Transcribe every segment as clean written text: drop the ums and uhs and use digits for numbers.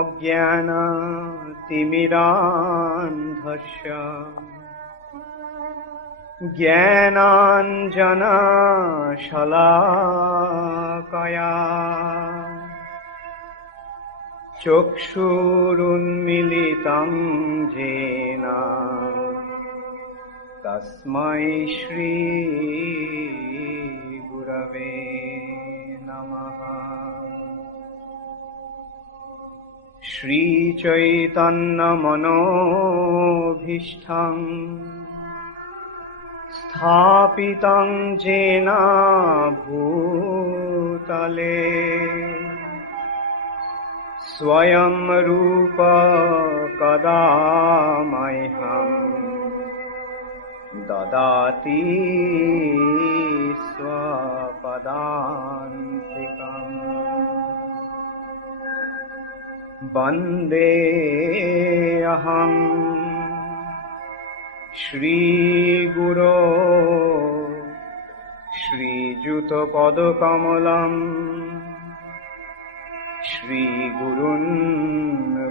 अज्ञानतिमिरान्धस्य ज्ञानाञ्जनशलाकया चक्षुरुन्मीलितं येन तस्मै श्रीगुरवे नमः। श्रीचैतन्यमनोभीष्टं स्थापितं येन भूतले स्वयं रूप कदा मह्यं ददाति स्वपदान्तिकम्। वन्देऽहं श्रीगुरो श्रीयुतपदकमलं श्रीगुरून्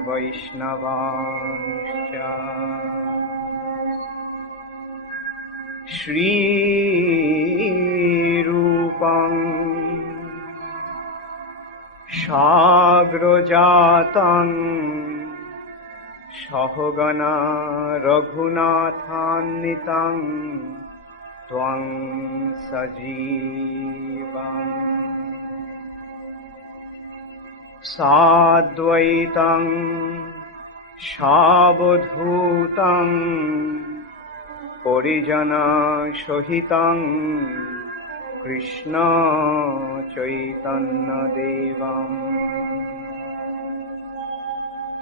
वैष्णवांश्च श्रीरूपं साग्रजातं सहगना रघुनाथान्वितं त्वं सजीवम् साद्वैतं सावधूतं परिजनसहितं कृष्ण चैतन्यदेवं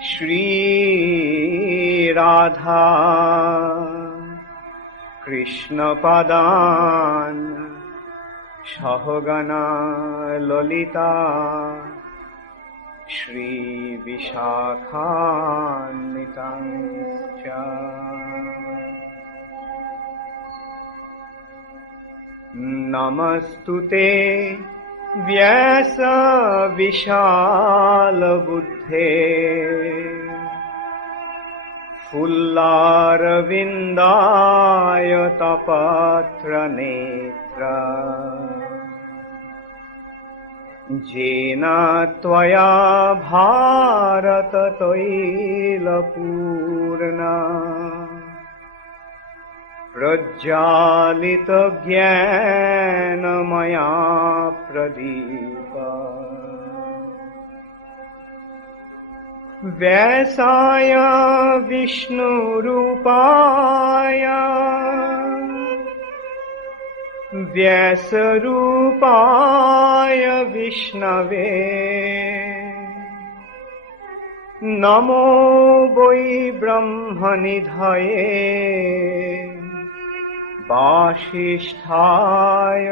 श्रीराधा कृष्णपदान् सहगना ललिता श्रीविशाखान्वितं च। नमस्तुते व्यास विशालबुद्धे फुल्लारविन्दायतपत्रनेत्र येन त्वया भारततैलपूर्णा प्रज्वालितज्ञानमया प्रदीप व्यासाय विष्णुरूपाय व्यासरूपाय विष्णवे नमो वै ब्रह्मनिधये वासिष्ठाय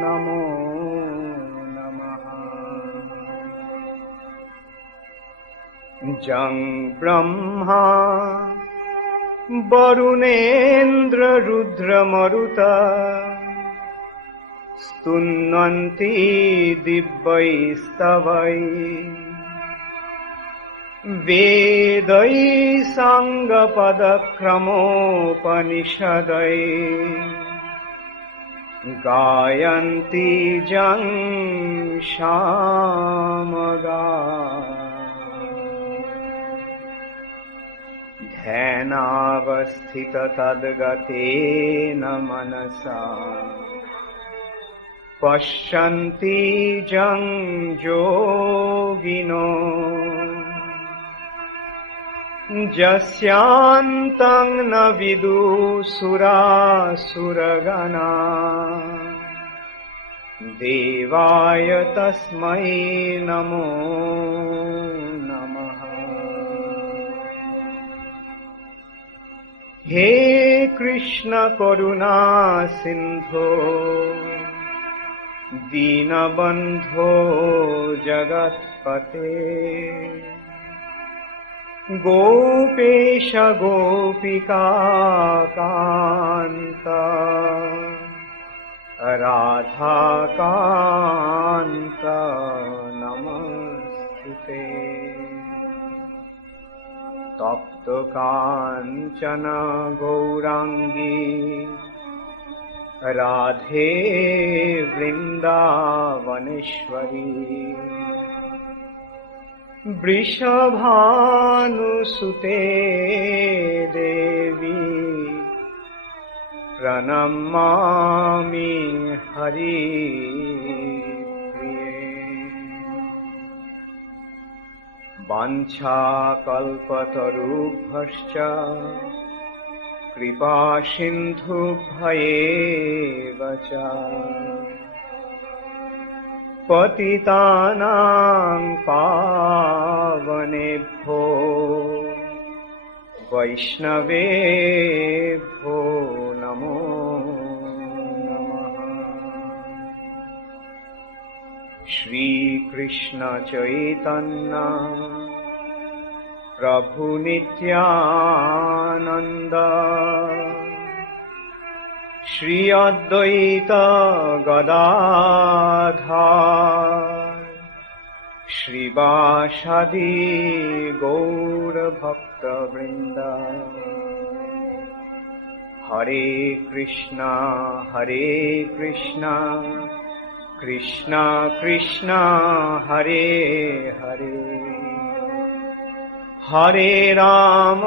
नमो नमः। जं ब्रह्मा वरुणेन्द्र रुद्रमरुत स्तुन्वन्ति दिव्यैस्तवैः वेदैः साङ्गपदक्रमोपनिषदैः गायन्ति जं सामगा ध्यानावस्थिततद्गतेन मनसा पश्यन्ति जं योगिनो यस्यान्तं न विदुसुरासुरगणा देवाय तस्मै नमो नमः। हे कृष्ण करुणा सिन्धो दीनबन्धो जगत्पते गोपेश गोपिका कान्त राधा कान्त नमस्तुते। তপ্ত কাঞ্চন গৌরাঙ্গী রাধে বৃন্দাবনেশ্বরী বৃষভানুসুতে দেবী প্রণমামি হরি প্রিয়ে বাঞ্ছাকল্পতরুভ্যশ্চ কৃপা সিন্ধুভ্যেব চ পতিতানাং পাবনেভ্যো বৈষ্ণবেভ্যো নমো নমঃ। শ্রীকৃষ্ণ চৈতন্য প্রভু নিত্যানন্দ শ্রী অদ্বৈত গদাধর শ্রীবাসাদি গৌরভক্তবৃন্দ। হরে কৃষ্ণ কৃষ্ণ কৃষ্ণ হরে হরে, হরে রাম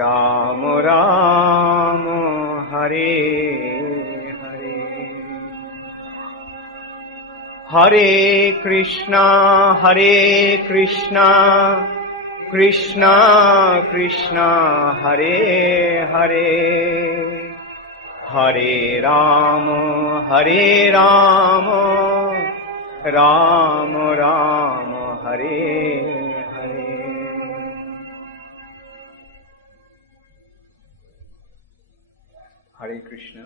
রাম রাম হরে হরে। হরে কৃষ্ণ কৃষ্ণ কৃষ্ণ হরে হরে, হরে রাম রাম রাম হরে হরে। হরে কৃষ্ণ।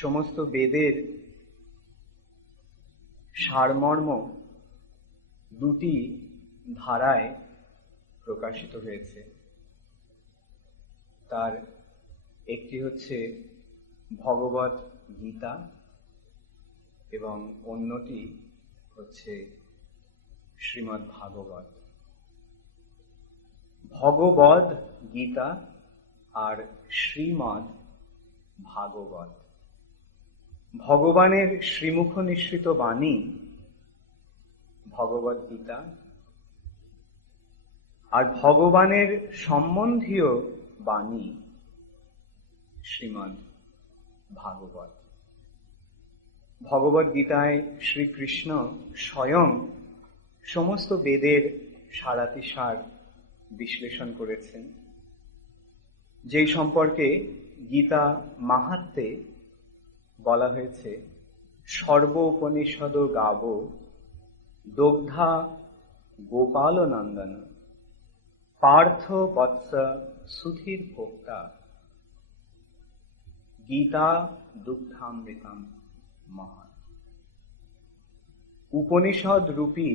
সমস্ত বেদের সারমর্ম দুটি ধারায় প্রকাশিত হয়েছে। তার একটি হচ্ছে ভগবত গীতা এবং অন্যটি হচ্ছে শ্রীমদ্ ভাগবত। ভগবদ গীতা আর শ্রীমদ্ ভাগবত ভগবানের শ্রীমুখ নিঃসৃত বাণী ভগবদ গীতা, আর ভগবানের সম্বন্ধীয় বাণী শ্রীমদ্ ভাগবত। ভগবদ গীতায় শ্রীকৃষ্ণ স্বয়ং সমস্ত বেদের সারাতিসার বিশ্লেষণ করেছেন, যেই সম্পর্কে গীতা মাহাত্ম্যে বলা হয়েছে, সর্ব উপনিষদ গাব দগ্ধা গোপাল নন্দন পার্থ বৎস সুধীর ভোক্তা গীতা দুগ্ধামৃতম মহৎ। উপনিষদ রূপী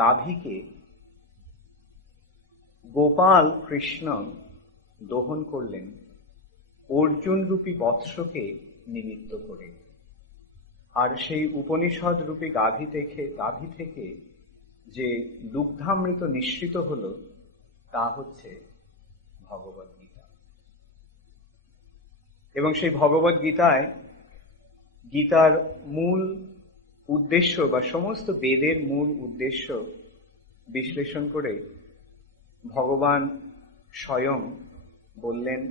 গাভীকে গোপাল কৃষ্ণ দহন করলেন অর্জুন রূপী বৎসকে নিমিত্ত করে, আর সেই উপনিষদ রূপী গাভী থেকে যে দুগ্ধামৃত নিঃসৃত হল তা হচ্ছে ভগবদ গীতা। এবং সেই ভগবদ গীতায় গীতার মূল উদ্দেশ্য বা সমস্ত বেদের মূল উদ্দেশ্য বিশ্লেষণ করে ভগবান স্বয়ং বললেন,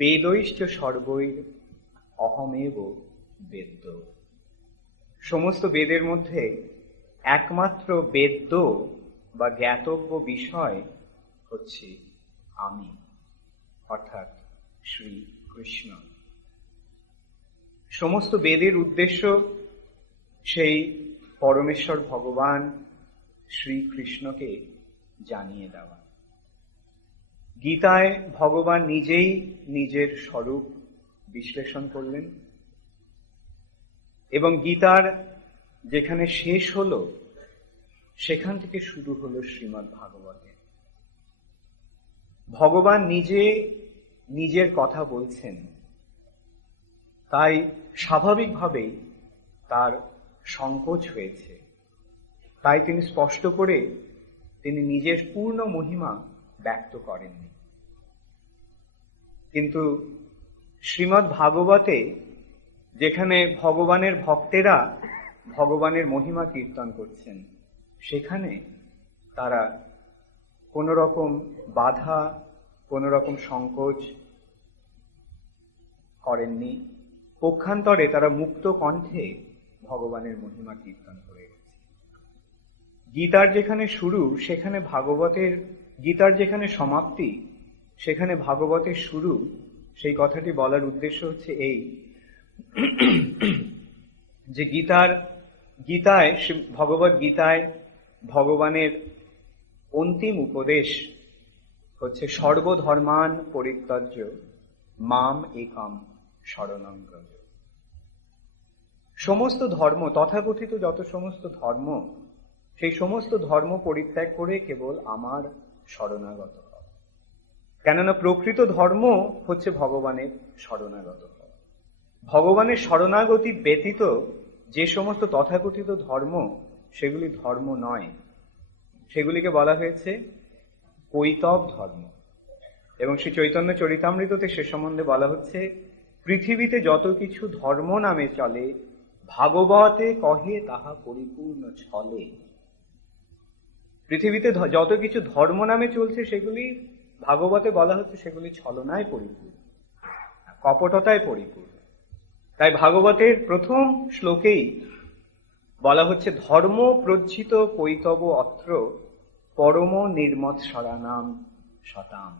বেদৈশ্চ সর্বৈর অহমেব বেদ্য। সমস্ত বেদের মধ্যে একমাত্র বেদ্য বা জ্ঞাতব্য বিষয় হচ্ছে আমি, অর্থাৎ শ্রী কৃষ্ণ। সমস্ত বেদের উদ্দেশ্য সেই পরমেশ্বর ভগবান শ্রীকৃষ্ণকে জানিয়ে দেওয়া। গীতায় ভগবান নিজেই নিজের স্বরূপ বিশ্লেষণ করলেন এবং গীতার যেখানে শেষ হলো সেখান থেকে শুরু হলো শ্রীমদ্ ভাগবতে। ভগবান নিজে নিজের কথা বলছেন, তাই স্বাভাবিকভাবেই তার সংকোচ হয়েছে। তাই তিনি স্পষ্ট করে তিনি নিজের পূর্ণ মহিমা ব্যক্ত করেননি। কিন্তু শ্রীমদ্ ভাগবতে যেখানে ভগবানের ভক্তেরা ভগবানের মহিমা কীর্তন করছেন, সেখানে তারা কোনো রকম বাধা, কোনো রকম সংকোচ করেননি। পক্ষান্তরে তারা মুক্ত কণ্ঠে ভগবানের মহিমা কীর্তন করে গেছে। গীতার যেখানে শুরু সেখানে ভাগবতের, গীতার যেখানে সমাপ্তি সেখানে ভাগবতের শুরু, সেই কথাটি বলার উদ্দেশ্য হচ্ছে এই যে গীতায় ভগবত গীতায় ভগবানের অন্তিম উপদেশ হচ্ছে সর্বধর্মান পরিত্যজ্য মাম একম শরণং ব্রজ। সমস্ত ধর্ম, তথাকথিত যত সমস্ত ধর্ম, সেই সমস্ত ধর্ম পরিত্যাগ করে কেবল আমার শরণাগত হও। কেননা প্রকৃত ধর্ম হচ্ছে ভগবানের শরণাগত হও। ভগবানের শরণাগতি ব্যতীত যে সমস্ত তথাকথিত ধর্ম, সেগুলি ধর্ম নয়, সেগুলিকে বলা হয়েছে কৈতব ধর্ম। এবং শ্রী চৈতন্য চরিতামৃততে সে সম্বন্ধে বলা হচ্ছে, পৃথিবীতে যত কিছু ধর্ম নামে চলে, ভাগবতে কহে তাহা পরিপূর্ণ ছলে। পৃথিবীতে যত কিছু ধর্ম নামে চলছে সেগুলি ভাগবতে বলা হচ্ছে সেগুলি ছলনায় পরিপূর্ণ, কপটতায় পরিপূর্ণ। তাই ভাগবতের প্রথম শ্লোকেই বলা হচ্ছে, ধর্ম প্রজ্জিত কৈতব অত্র পরম নির্মৎসরানাম শতাম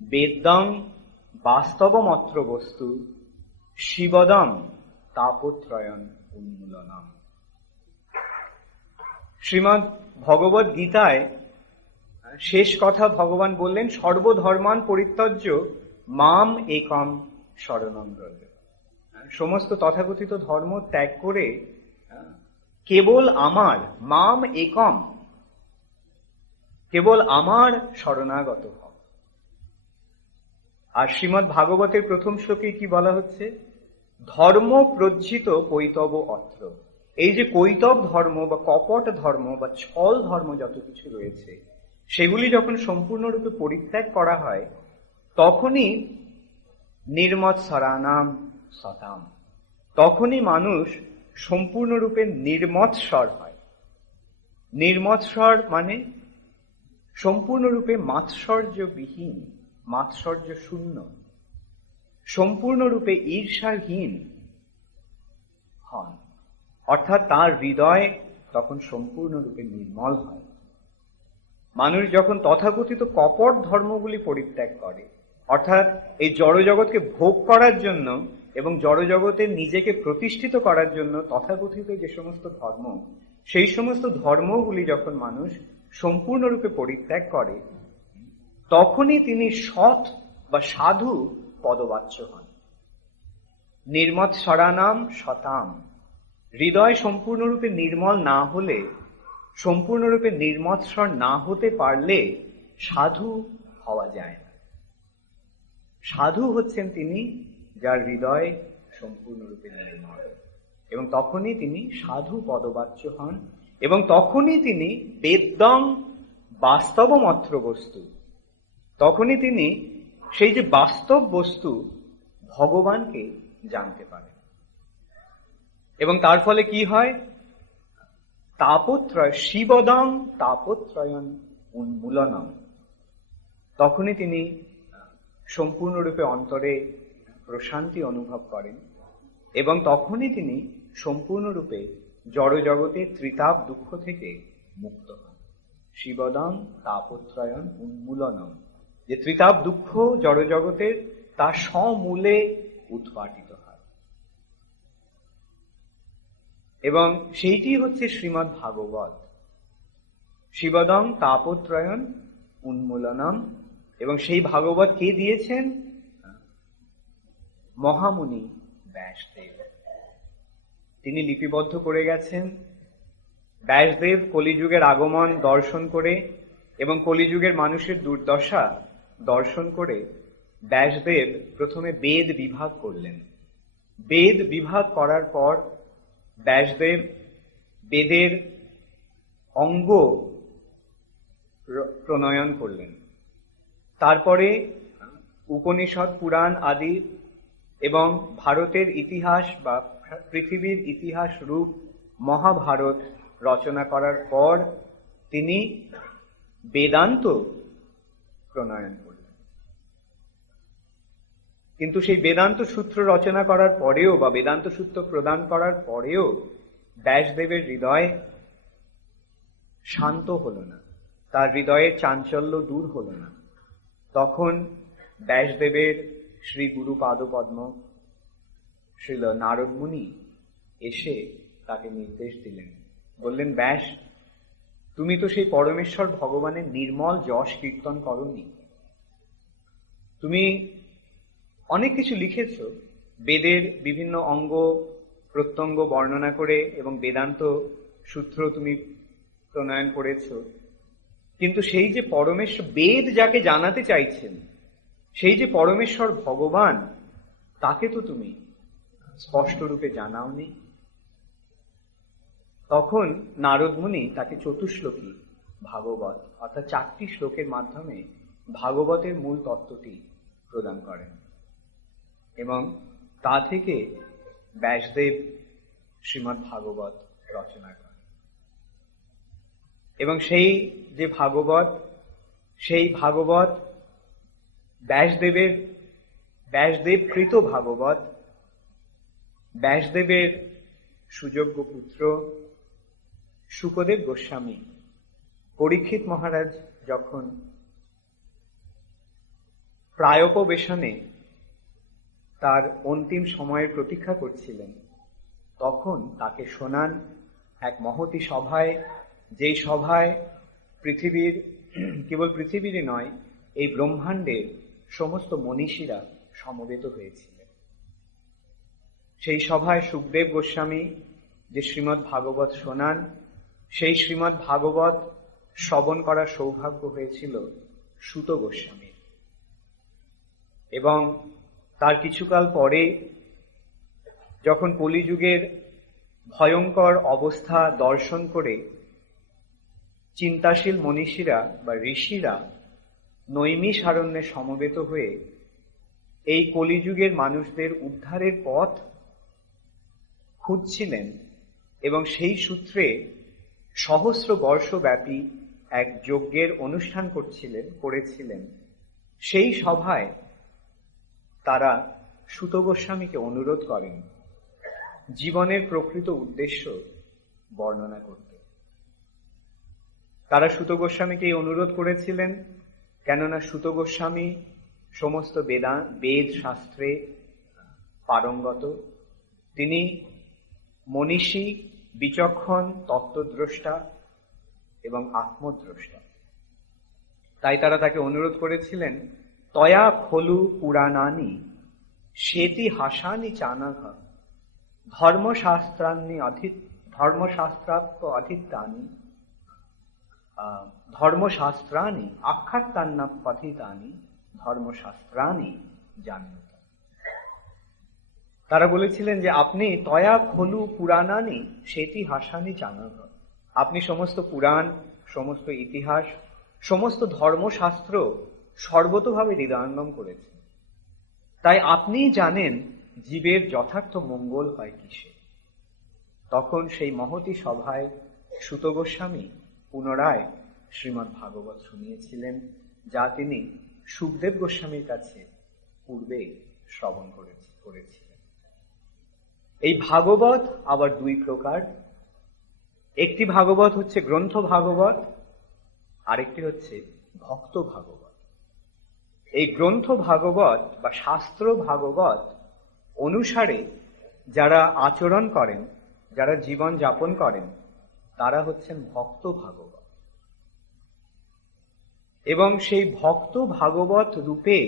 বেদ্যং বাস্তবমত্র বস্তু শিবদম তাপত্রয়ন উন্মূলনম। শ্রীমদ্ ভগবত গীতায় শেষ কথা ভগবান বললেন, সর্বধর্মান পরিত্যজ্য মাম একম শরণং ব্রজ। সমস্ত তথাকথিত ধর্ম ত্যাগ করে কেবল আমার, মাম একম, কেবল আমার শরণাগত হও। আর শ্রীমদ্ ভাগবতের প্রথম শ্লোকে কি বলা হচ্ছে, ধর্ম প্রজ্জিত কৈতব অত্র। এই যে কৈতব ধর্ম বা কপট ধর্ম বা ছল ধর্ম যত কিছু রয়েছে, সেগুলি যখন সম্পূর্ণরূপে পরিত্যাগ করা হয়, তখনই নির্মৎসরানাম সতাম, তখনই মানুষ সম্পূর্ণরূপে নির্মৎসর হয়। নির্মৎসর মানে সম্পূর্ণরূপে মাৎসর্যবিহীন, মাৎসর্য শূন্য, সম্পূর্ণরূপে ঈর্ষাহীন হন। অর্থাৎ তার হৃদয় তখন সম্পূর্ণরূপে নির্মল হয়। মানুষ যখন তথাকথিত কপট ধর্মগুলি পরিত্যাগ করে, অর্থাৎ এই জড়জগৎকে ভোগ করার জন্য এবং জড়জগতে নিজেকে প্রতিষ্ঠিত করার জন্য তথাকথিত যে সমস্ত ধর্ম, সেই সমস্ত ধর্মগুলি যখন মানুষ সম্পূর্ণরূপে পরিত্যাগ করে, তখনই তিনি সৎ বা সাধু পদবাচ্য হন। নির্মৎসরানাম শতাম। হৃদয় সম্পূর্ণরূপে নির্মল না হলে, সম্পূর্ণরূপে নির্মৎসর না হতে পারলে সাধু হওয়া যায় না। সাধু হচ্ছেন তিনি যার হৃদয় সম্পূর্ণরূপে নির্মল, এবং তখনই তিনি সাধু পদবাচ্য হন, এবং তখনই তিনি বেদ্যং বাস্তবমত্র বস্তু, তখনই তিনি সেই যে বাস্তব বস্তু ভগবানকে জানতে পারেন। এবং তার ফলে কি হয়, তাপত্রয় শিবদং তাপত্রয়ন উন্মূলনম, তখনই তিনি সম্পূর্ণরূপে অন্তরে প্রশান্তি অনুভব করেন, এবং তখনই তিনি সম্পূর্ণরূপে জড়জগতের ত্রিতাপ দুঃখ থেকে মুক্ত হন। শিবদং তাপত্রয়ন উন্মূলনম, যে ত্রিতাপ দুঃখ জড়জগতের, তা সমূলে উৎপাটিত হয়। এবং সেইটি হচ্ছে শ্রীমদ্ ভাগবত। শিবদং তাপত্রয়ন উন্মূলনম। এবং সেই ভাগবত কে দিয়েছেন? মহামুনি ব্যাসদেব। তিনি লিপিবদ্ধ করে গেছেন। ব্যাসদেব কলিযুগের আগমন দর্শন করে এবং কলিযুগের মানুষের দুর্দশা দর্শন করে ব্যাসদেব প্রথমে বেদ বিভাগ করলেন। বেদ বিভাগ করার পর ব্যাসদেব বেদের অঙ্গ প্রণয়ন করলেন। তারপরে উপনিষদ, পুরাণ আদি এবং ভারতের ইতিহাস বা পৃথিবীর ইতিহাস রূপ মহাভারত রচনা করার পর তিনি বেদান্ত প্রণয়ন করলেন। কিন্তু সেই বেদান্ত সূত্র রচনা করার পরেও বা বেদান্ত সূত্র প্রদান করার পরেও ব্যাসদেবের হৃদয় শান্ত হলো না, তার হৃদয়ের চাঞ্চল্য দূর হলো না। তখন ব্যাসদেবের শ্রী গুরু পাদপদ্ম শ্রীল নারদ মুনি এসে তাকে নির্দেশ দিলেন, বললেন, ব্যাস, তুমি তো সেই পরমেশ্বর ভগবানের নির্মল যশ কীর্তন করনি। তুমি অনেক কিছু লিখেছ, বেদের বিভিন্ন অঙ্গ প্রত্যঙ্গ বর্ণনা করে এবং বেদান্ত সূত্র তুমি প্রণয়ন করেছ, কিন্তু সেই যে পরমেশ্বর, বেদ যাকে জানাতে চাইছেন, সেই যে পরমেশ্বর ভগবান, তাকে তো তুমি স্পষ্টরূপে জানাওনি। তখন নারদ মুনি তাকে চতুশ্লোকী ভাগবত অর্থাৎ 4টি শ্লোকের মাধ্যমে ভাগবতের মূল তত্ত্বটি প্রদান করেন এবং তা থেকে ব্যাসদেব শ্রীমদ্ ভাগবত রচনা করেন। এবং সেই যে ভাগবত, সেই ভাগবত ব্যাসদেবকৃত ভাগবত, ব্যাসদেবের সুযোগ্য পুত্র শুকদেব গোস্বামী, পরীক্ষিত মহারাজ যখন প্রায়োপবেশনে তার অন্তিম সময়ের প্রতীক্ষা করছিলেন, তখন তাকে শোনান এক মহতী সভায়, যেই সভায় পৃথিবীর, কেবল পৃথিবীরই নয়, এই ব্রহ্মাণ্ডের সমস্ত মনীষীরা সমবেত হয়েছিলেন। সেই সভায় শুকদেব গোস্বামী যে শ্রীমদ্ ভাগবত শোনান, সেই শ্রীমদ্ ভাগবত শ্রবণ করার সৌভাগ্য হয়েছিল সুত গোস্বামীর। এবং তার কিছুকাল পরে যখন কলিযুগের ভয়ঙ্কর অবস্থা দর্শন করে চিন্তাশীল মনীষীরা বা ঋষিরা নৈমিষারণ্যে সমবেত হয়ে এই কলিযুগের মানুষদের উদ্ধারের পথ খুঁজছিলেন এবং সেই সূত্রে সহস্র বর্ষব্যাপী এক যজ্ঞের অনুষ্ঠান করেছিলেন, সেই সভায় তারা সুত গোস্বামীকে অনুরোধ করেন জীবনের প্রকৃত উদ্দেশ্য বর্ণনা করতে। তারা সুত গোস্বামীকে এই অনুরোধ করেছিলেন কেননা সুত গোস্বামী সমস্ত বেদ শাস্ত্রে পারঙ্গত, তিনি মনীষী, বিচক্ষণ, তত্ত্বদ্রষ্টা এবং আত্মদ্রষ্টা। তাই তারা তাকে অনুরোধ করেছিলেন, তয়া খলু পুরাণানি সেতি হাসানি চানাঘ ধর্মশাস্ত্রানি আখ্যাত্তান্না পথিতানি ধর্মশাস্ত্রানি জান্যত। তারা বলেছিলেন যে আপনি তয়া খলু পুরাণানি সেতি হাসানি চানাঘ, আপনি সমস্ত পুরাণ, সমস্ত ইতিহাস, সমস্ত ধর্মশাস্ত্র সর্বতোভাবে হৃদয়ঙ্গম করেছেন, তাই আপনিই জানেন জীবের যথার্থ মঙ্গল হয় কিসে। তখন সেই মহতী সভায় সুত গোস্বামী পুনরায় শ্রীমদ্ ভাগবত শুনিয়েছিলেন, যা তিনি শুকদেব গোস্বামীর কাছে পূর্বে শ্রবণ করেছিলেন। এই ভাগবত আবার দুই প্রকার, একটি ভাগবত হচ্ছে গ্রন্থ ভাগবত, আরেকটি হচ্ছে ভক্ত ভাগবত। এই গ্রন্থ ভাগবত বা শাস্ত্র ভাগবত অনুসারে যারা আচরণ করেন, যারা জীবন যাপন করেন, তারা হচ্ছেন ভক্ত ভাগবত। এবং সেই ভক্ত ভাগবত রূপে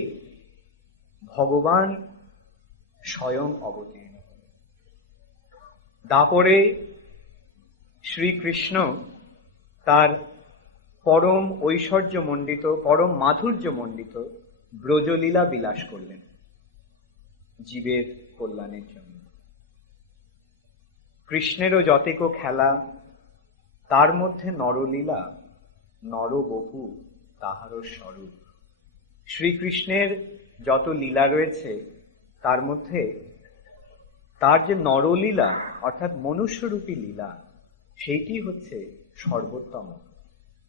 ভগবান স্বয়ং অবতীর্ণ হলেন। দাপরে শ্রীকৃষ্ণ তার পরম ঐশ্বর্যমণ্ডিত, পরম মাধুর্যমণ্ডিত ব্রজলীলা বিলাস করলেন। জীবের কল্যাণের জন্য। কৃষ্ণেরও যতেক খেলা, তার মধ্যে নরলীলা, নরবপু তাহারও স্বরূপ। শ্রীকৃষ্ণের যত লীলা রয়েছে তার মধ্যে তার যে নরলীলা অর্থাৎ মনুষ্যরূপী লীলা, সেইটি হচ্ছে সর্বোত্তম।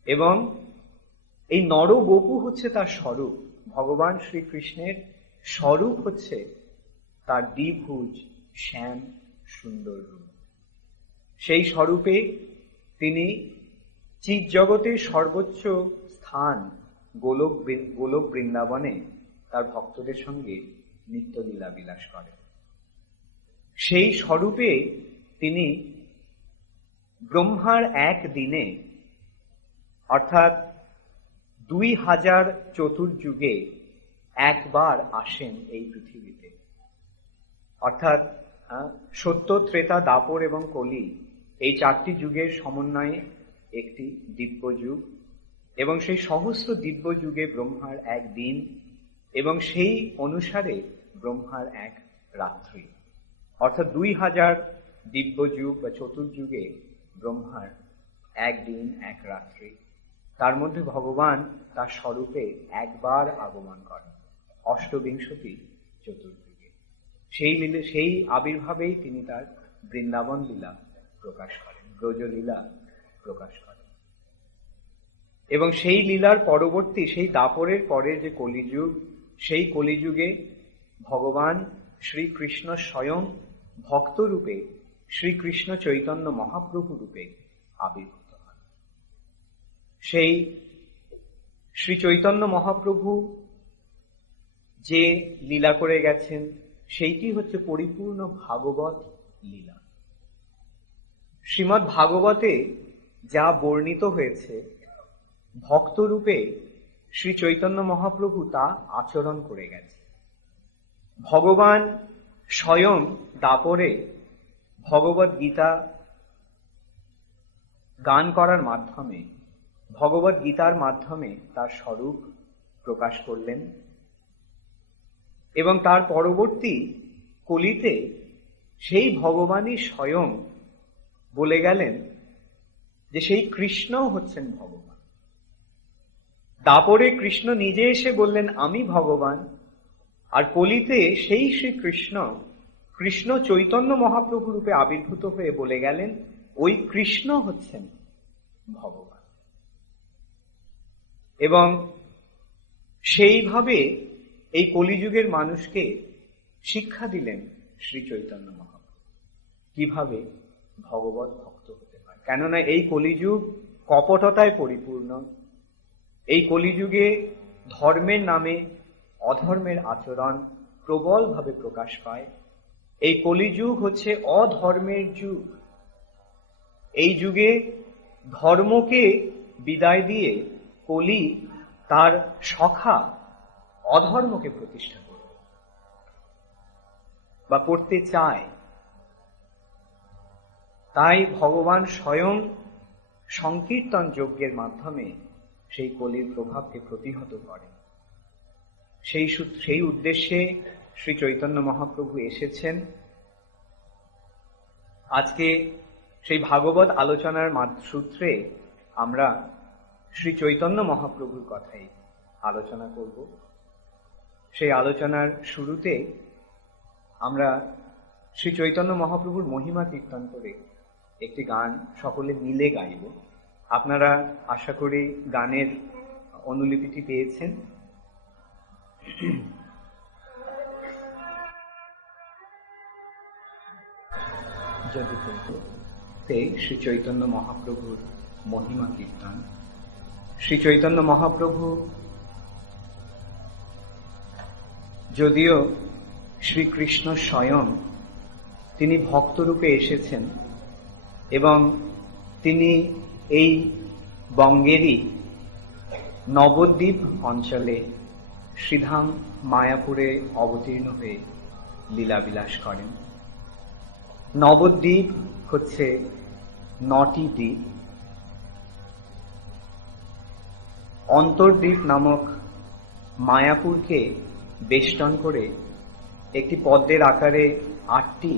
এবং এই নরবপু হচ্ছে তার স্বরূপ। ভগবান শ্রীকৃষ্ণের স্বরূপ হচ্ছে তার দ্বিভুজ শ্যাম সুন্দর রূপ। সেই স্বরূপে তিনি চিৎ জগতের সর্বোচ্চ স্থান গোলক বৃন্দাবনে তার ভক্তদের সঙ্গে নিত্য লীলা বিলাস করেন। সেই স্বরূপে তিনি ব্রহ্মার এক দিনে অর্থাৎ 2000 চতুর্যুগে একবার আসেন এই পৃথিবীতে। অর্থাৎ সত্য, ত্রেতা, দাপর এবং কলি, এই 4টি যুগের সমন্বয়ে একটি দিব্য যুগ। এবং সেই সহস্র দিব্য যুগে ব্রহ্মার এক দিন এবং সেই অনুসারে ব্রহ্মার এক রাত্রি। অর্থাৎ 2000 দিব্য যুগ বা চতুর্যুগে ব্রহ্মার এক দিন এক রাত্রি। তার মধ্যে ভগবান তার স্বরূপে একবার আগমন করেন অষ্টবিংশতি চতুর্যুগে। সেই আবির্ভাবেই তিনি তার বৃন্দাবন লীলা প্রকাশ করেন, ব্রজলীলা প্রকাশ করেন। এবং সেই লীলার পরবর্তী, সেই দাপরের পরে যে কলিযুগ, সেই কলিযুগে ভগবান শ্রীকৃষ্ণ স্বয়ং ভক্তরূপে শ্রীকৃষ্ণ চৈতন্য মহাপ্রভু রূপে আবির্ভূত হন। সেই শ্রী চৈতন্য মহাপ্রভু যে লীলা করে গেছেন সেইটি হচ্ছে পরিপূর্ণ ভাগবত লীলা। শ্রীমদ্ ভাগবতে যা বর্ণিত হয়েছে, ভক্তরূপে শ্রী চৈতন্য মহাপ্রভু তা আচরণ করে গেছে। ভগবান স্বয়ং দাপরে ভগবত গীতা গান করার মাধ্যমে, ভগবত গীতার মাধ্যমে তার স্বরূপ প্রকাশ করলেন। এবং তার পরবর্তী কলিতে সেই ভগবানই স্বয়ং বলে গেলেন যে সেই কৃষ্ণ হচ্ছেন ভগবান। দাপরে কৃষ্ণ নিজে এসে বললেন আমি ভগবান, আর কলিতে সেই শ্রীকৃষ্ণ কৃষ্ণ চৈতন্য মহাপ্রভু রূপে আবির্ভূত হয়ে বলে গেলেন ওই কৃষ্ণ হচ্ছেন ভগবান। এবং সেইভাবে এই কলিযুগের মানুষকে শিক্ষা দিলেন শ্রী চৈতন্য মহাপ্রভু কিভাবে ভগবত ভক্ত হতে হয়। কেননা এই কলিযুগ কপটতায় পরিপূর্ণ। এই কলিযুগে ধর্মের নামে অধর্মের আচরণ প্রবলভাবে প্রকাশ পায়। এই কলিযুগ হচ্ছে অধর্মের যুগ। এই যুগে ধর্মকে বিদায় দিয়ে কলি তার সখা অধর্মকে প্রতিষ্ঠা করবে বা করতে চায়। তাই ভগবান স্বয়ং সংকীর্তন যজ্ঞের মাধ্যমে সেই কলির প্রভাবকে প্রতিহত করেন। সেই উদ্দেশ্যে শ্রী চৈতন্য মহাপ্রভু এসেছেন। আজকে সেই ভাগবত আলোচনার সূত্রে আমরা শ্রী চৈতন্য মহাপ্রভুর কথাই আলোচনা করব। সেই আলোচনার শুরুতে আমরা শ্রী চৈতন্য মহাপ্রভুর মহিমা কীর্তন করে একটি গান সকলে মিলে গাইব। আপনারা আশা করি গানের অনুলিপিটি পেয়েছেন। শ্রী চৈতন্য মহাপ্রভুর মহিমা কীর্তন। শ্রী চৈতন্য মহাপ্রভু যদিও শ্রীকৃষ্ণ স্বয়ং, তিনি ভক্তরূপে এসেছেন এবং তিনি এই বঙ্গেরই নবদ্বীপ অঞ্চলে শ্রীধাম মায়াপুরে অবতীর্ণ হয়ে লীলাবিলাস করেন। নবদ্বীপ হচ্ছে 9টি দ্বীপ। অন্তর্দ্বীপ নামক মায়াপুরকে বেষ্টন করে একটি পদ্মের আকারে 8টি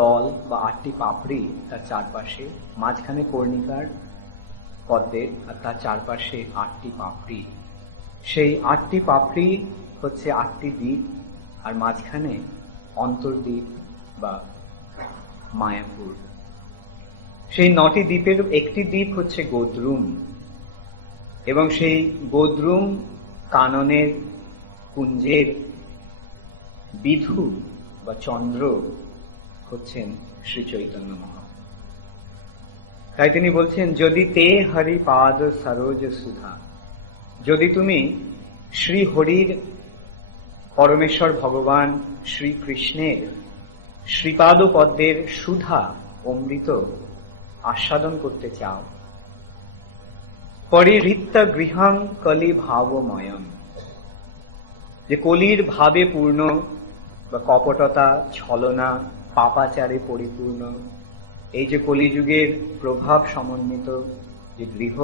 দল বা 8টি পাপড়ি তার চারপাশে, মাঝখানে কর্ণিকার পদ্মের, আর তার চারপাশে 8টি পাপড়ি। সেই 8টি পাপড়ি হচ্ছে 8টি দ্বীপ, আর মাঝখানে অন্তর্দ্বীপ বা মায়াপুর। সেই 9টি দ্বীপের একটি দ্বীপ হচ্ছে গোদ্রুম, এবং সেই গোদ্রুম কাননের কুঞ্জের বিধু বা চন্দ্র হচ্ছেন শ্রী চৈতন্য মহাপ্রভু। তাই তিনি বলছেন, যদি তে হরি পাদ সরোজ সুধা, যদি তুমি শ্রী হরির, পরমেশ্বর ভগবান শ্রীকৃষ্ণের শ্রীপাদ পদ্মের সুধা অমৃত আস্বাদন করতে চাও, পরিহৃত্য গৃহং কলি ভাবময়ম, যে কলির ভাবে পূর্ণ বা কপটতা, ছলনা, পাপাচারে পরিপূর্ণ এই যে কলিযুগের প্রভাব সমন্বিত যে গৃহ,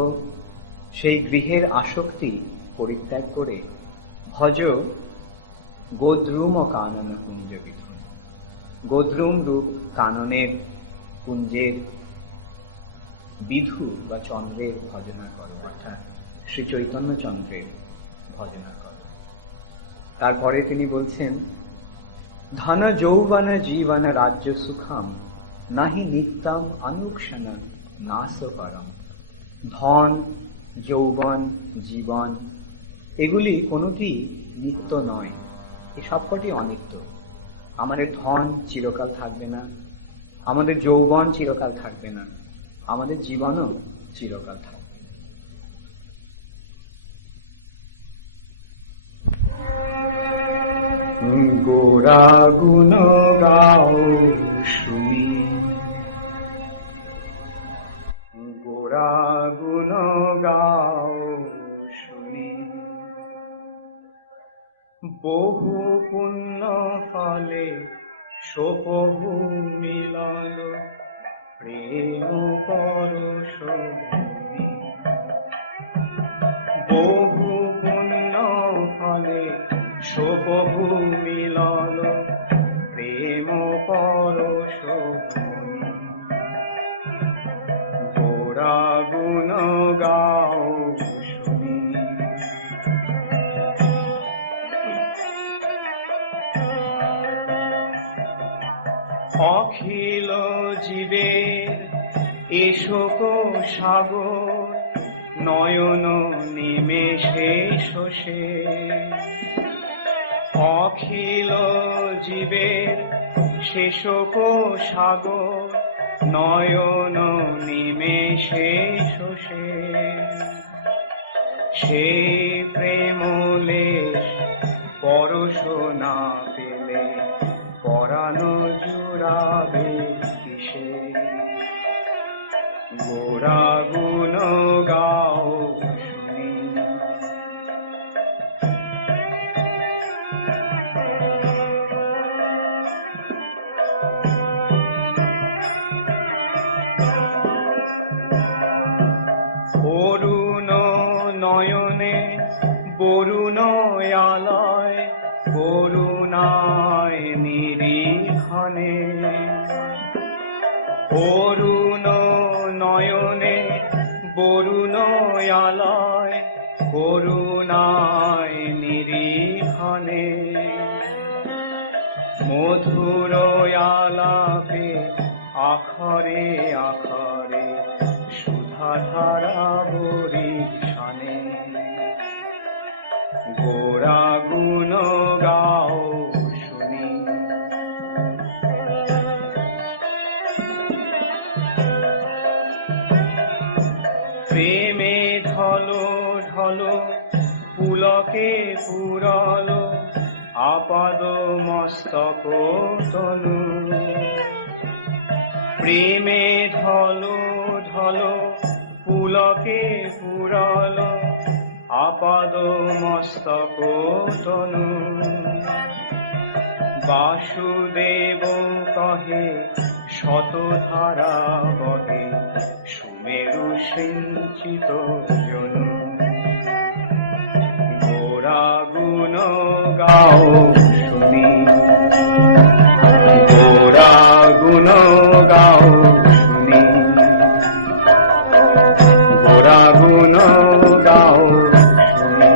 সেই গৃহের আসক্তি পরিত্যাগ করে ভজ গোদ্রুম ও কানন কুঞ্জ বিধু, গোদ্রুম রূপ কাননের কুঞ্জের বিধু বা চন্দ্রের ভজনা করো, অর্থাৎ শ্রী চৈতন্য চন্দ্রের ভজনা করো। তারপরে তিনি বলছেন, ধন যৌবন জীবন রাজ্য সুখম নাহি নিত্যম অনুক্ষণ নাশ পরম। ধন, যৌবন, জীবন এগুলি কোনোটি নিত্য নয়, এই সবকটি অনিত্য। আমাদের ধন চিরকাল থাকবে না, আমাদের যৌবন চিরকাল থাকবে না, আমাদের জীবনও চিরকাল থাকবে। গোরা গুণ গাও শুনি, গোরা গুণ গাও শুনি, বহু পুণ্য ফলে সোপহু মিলল প্রেম পরশ ভূমি। বহু পুণ্য ফলে সোপহু মিলল প্রেম পরশ ভূমি। গোরা গুণ গাও শুনি। অখিল জীবের এশোক সাগর নয়ন নিমেষে শোষে। অখিল জীবের শেষক সাগর নয়ন নিমেষে শোষে। সে প্রেমলেশ পরশ না পেলে পরাণ জুড়াবে কিসে। গোরা গুণ গাও শুনি। অরুণ নয়নে বরুণ আলয় করুণায় নিরীক্ষণে। অরুণ নয়নে বরুণ আলয় করুণায় নিরীক্ষণে। মধুর আলাপে আখরে আখরে সুধাধারা বরিশানে। গোরা গুণ গাও শুনি। প্রেমে ঢলো ঢলো পুলকে পুরল আপাদ মস্তক তনু। প্রেমে ঢলো ঢলো পুলকে পুরল আপাদ মস্তক তনু। বাসুদেব কহে শতধারা বহে সুমেরু সিঞ্চিত জনু। গোরা গুণ গাও শুনি। গোরা গুণ গাও শুনি, গোরা গুণ গাও শুনি।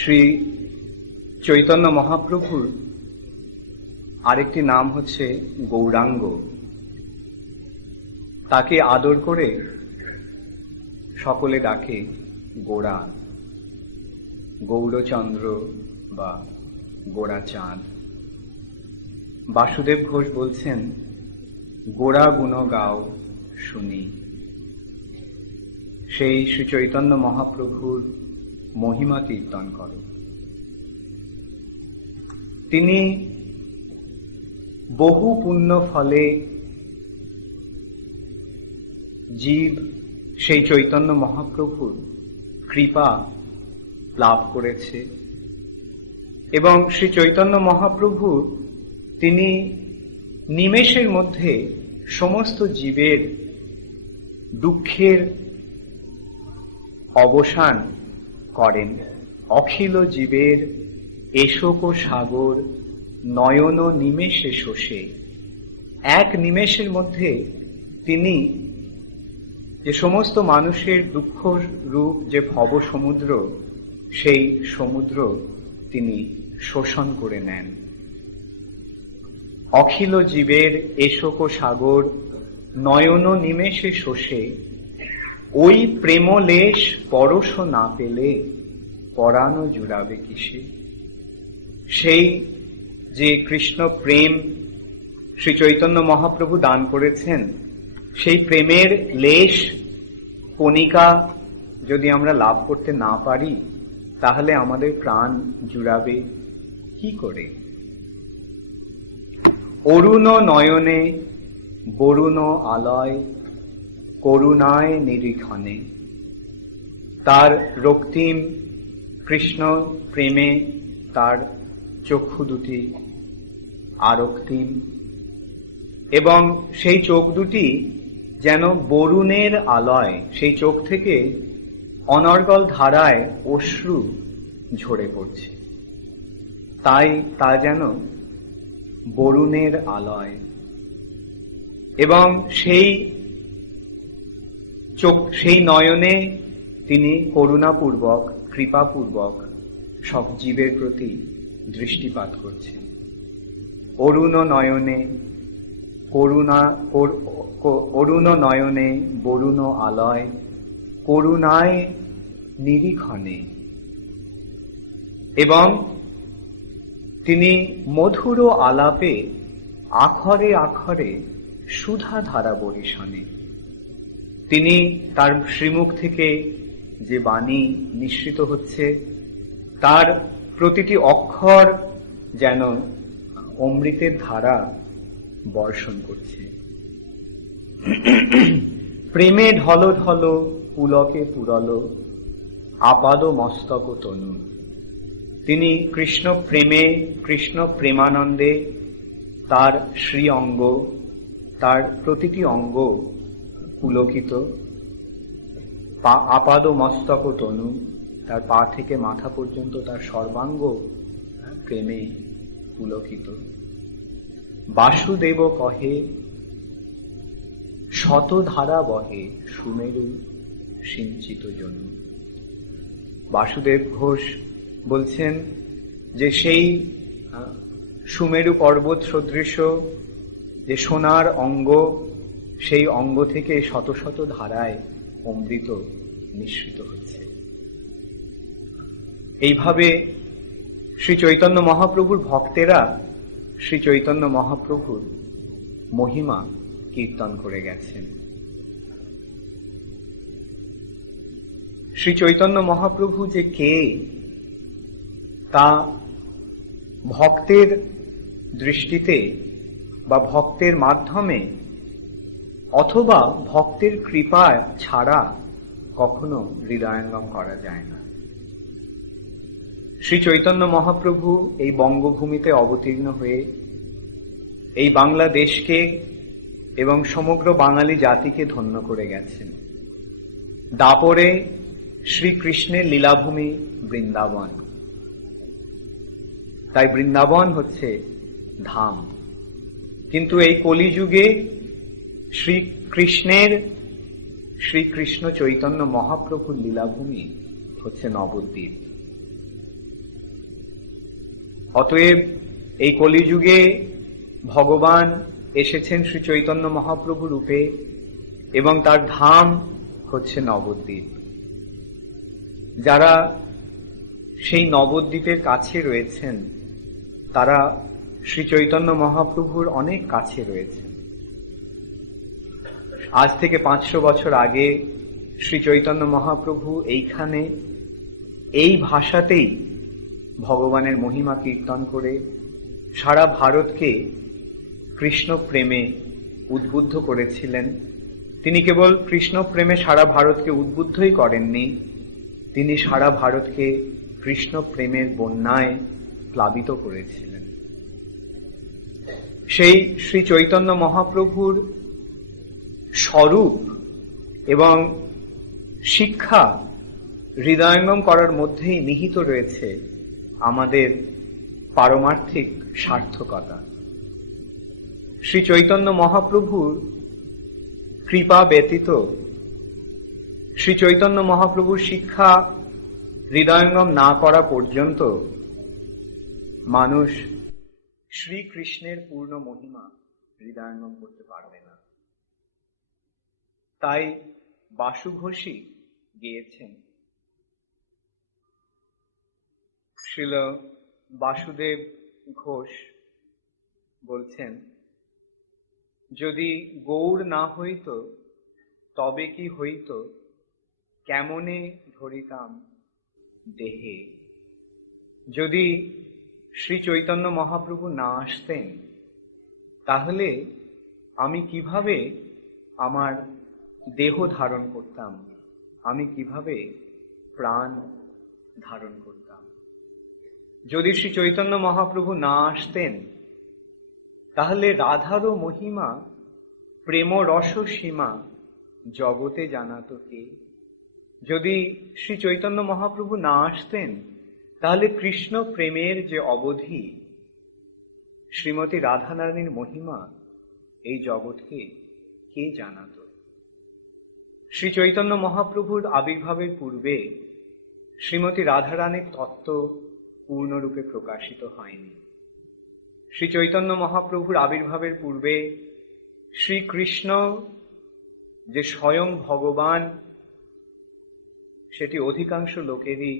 শ্রী চৈতন্য মহাপ্রভুর আরেকটি নাম হচ্ছে গৌরাঙ্গ। তাকে আদর করে সকলে ডাকে গোরা, গৌরচন্দ্র বা গোরাচাঁদ। বাসুদেব ঘোষ বলছেন, গোরা গুণ গাও শুনি। সেই শ্রী চৈতন্য মহাপ্রভুর মহিমা কীর্তন করো। তিনি বহু পুণ্য ফলে জীব সেই চৈতন্য মহাপ্রভুর কৃপা লাভ করেছে এবং শ্রী চৈতন্য মহাপ্রভু তিনি নিমেষের মধ্যে সমস্ত জীবের দুঃখের অবসান করেন। অখিল জীবের এশোক সাগর নয়ন নিমেষে শোষে। এক নিমেষের মধ্যে তিনি যে সমস্ত মানুষের দুঃখ রূপ যে ভব সমুদ্র, সেই সমুদ্র তিনি শোষণ করে নেন। অখিল জীবের এশোক সাগর নয়ন নিমেষে শোষে। ওই প্রেমলেশ পরশ না পেলে পরানো জুড়াবে কিসে। সেই যে কৃষ্ণ প্রেম শ্রী চৈতন্য মহাপ্রভু দান করেছেন, সেই প্রেমের লেশ কণিকা যদি আমরা লাভ করতে না পারি, তাহলে আমাদের প্রাণ জুড়াবে কি করে। অরুণ নয়নে বরুণ আলয় করুণায় নিরীক্ষণে। তার রক্তিম কৃষ্ণ প্রেমে তার চক্ষু দুটি আরক্তিম এবং সেই চোখ দুটি যেন বরুণের আলয়। সেই চোখ থেকে অনর্গল ধারায় অশ্রু ঝরে পড়ছে, তাই তা যেন বরুণের আলয়। এবং সেই চোখ, সেই নয়নে তিনি করুণাপূর্বক কৃপাপূর্বক সব জীবের প্রতি দৃষ্টিপাত করছেন। অরুণ নয়নে অরুণ নয়নে বরুণ আলয় করুণায় নিরীক্ষণে। এবং তিনি মধুর আলাপে আখরে আখরে সুধা ধারা বরিশনে। তিনি তার শ্রীমুখ থেকে যে বাণী নিঃসৃত হচ্ছে, তার প্রতিটি অক্ষর যেন অমৃতের ধারা বর্ষণ করছে। প্রেমে ঢল ঢল পুলকে পুরল আপাদ মস্তক তনু। তিনি কৃষ্ণ প্রেমে, কৃষ্ণ প্রেমানন্দে তার শ্রী অঙ্গ, তার প্রতিটি অঙ্গ পুলকিত। আপাদ মস্তক তনু, তার পা থেকে মাথা পর্যন্ত তার সর্বাঙ্গ প্রেমে পুলকিত। বাসুদেব কহে শতধারা বহে সুমেরু সিঞ্চিত জন্য। বাসুদেব ঘোষ বলছেন যে সেই সুমেরু পর্বত সদৃশ যে সোনার অঙ্গ, সেই অঙ্গ থেকে শত শত ধারায় অমৃত নিঃসৃত হচ্ছে। এইভাবে শ্রী চৈতন্য মহাপ্রভুর ভক্তেরা শ্রী চৈতন্য মহাপ্রভুর মহিমা কীর্তন করে গেছেন। শ্রী চৈতন্য মহাপ্রভু যে কে, তা ভক্তের দৃষ্টিতে বা ভক্তের মাধ্যমে অথবা ভক্তের কৃপা ছাড়া কখনো হৃদয়ঙ্গম করা যায় না। শ্রী চৈতন্য মহাপ্রভু এই বঙ্গভূমিতে অবতীর্ণ হয়ে এই বাংলাদেশকে এবং সমগ্র বাঙালি জাতিকে ধন্য করে গেছেন। দাপরে শ্রীকৃষ্ণের লীলাভূমি বৃন্দাবন। তাই বৃন্দাবন হচ্ছে ধাম। কিন্তু এই কলিযুগে শ্রীকৃষ্ণ চৈতন্য মহাপ্রভুর লীলাভূমি হচ্ছে নবদ্বীপ। অতএব এই কলিযুগে ভগবান এসেছেন শ্রী চৈতন্য মহাপ্রভু রূপে এবং তার ধাম হচ্ছে নবদ্বীপ। যারা সেই নবদ্বীপের কাছে রয়েছেন তারা শ্রী চৈতন্য মহাপ্রভুর অনেক কাছে রয়েছেন। আজ থেকে 500 বছর আগে শ্রী চৈতন্য মহাপ্রভু এইখানে এই ভাষাতেই ভগবানের মহিমা কীর্তন করে সারা ভারতকে কৃষ্ণ প্রেমে উদ্বুদ্ধ করেছিলেন। তিনি কেবল কৃষ্ণ প্রেমে সারা ভারতকে উদ্বুদ্ধই করেননি, তিনি সারা ভারতকে কৃষ্ণ প্রেমের বন্যায় প্লাবিত করেছিলেন। সেই শ্রী চৈতন্য মহাপ্রভুর স্বরূপ এবং শিক্ষা হৃদয়ঙ্গম করার মধ্যেই নিহিত রয়েছে আমাদের পারমার্থিক সার্থকতা। শ্রী চৈতন্য মহাপ্রভুর কৃপা ব্যতীত, শ্রী চৈতন্য মহাপ্রভুর শিক্ষা হৃদয়ঙ্গম না করা পর্যন্ত মানুষ শ্রীকৃষ্ণের পূর্ণ মহিমা হৃদয়ঙ্গম করতে পারবে না। তাই বাসু ঘোষী গেয়েছেন, শ্রীল বাসুদেব ঘোষ বলছেন, যদি গৌর না হইত তবে কি হইত, কেমনে ধরিতাম দেহে। যদি শ্রী চৈতন্য মহাপ্রভু না আসতেন তাহলে আমি কিভাবে আমার দেহ ধারণ করতাম, আমি কিভাবে প্রাণ ধারণ করতাম। যদি শ্রী চৈতন্য মহাপ্রভু না আসতেন তাহলে রাধারও মহিমা প্রেম রস সীমা জগতে জানাতো কে। যদি শ্রী চৈতন্য মহাপ্রভু না আসতেন তাহলে কৃষ্ণ প্রেমের যে অবধি, শ্রীমতী রাধারানীর মহিমা এই জগৎকে কে জানাতো। শ্রী চৈতন্য মহাপ্রভুর আবির্ভাবের পূর্বে শ্রীমতী রাধারানীর তত্ত্ব পূর্ণরূপে প্রকাশিত হয়নি। শ্রী চৈতন্য মহাপ্রভুর আবির্ভাবের পূর্বে শ্রীকৃষ্ণ যে স্বয়ং ভগবান সেটি অধিকাংশ লোকেরই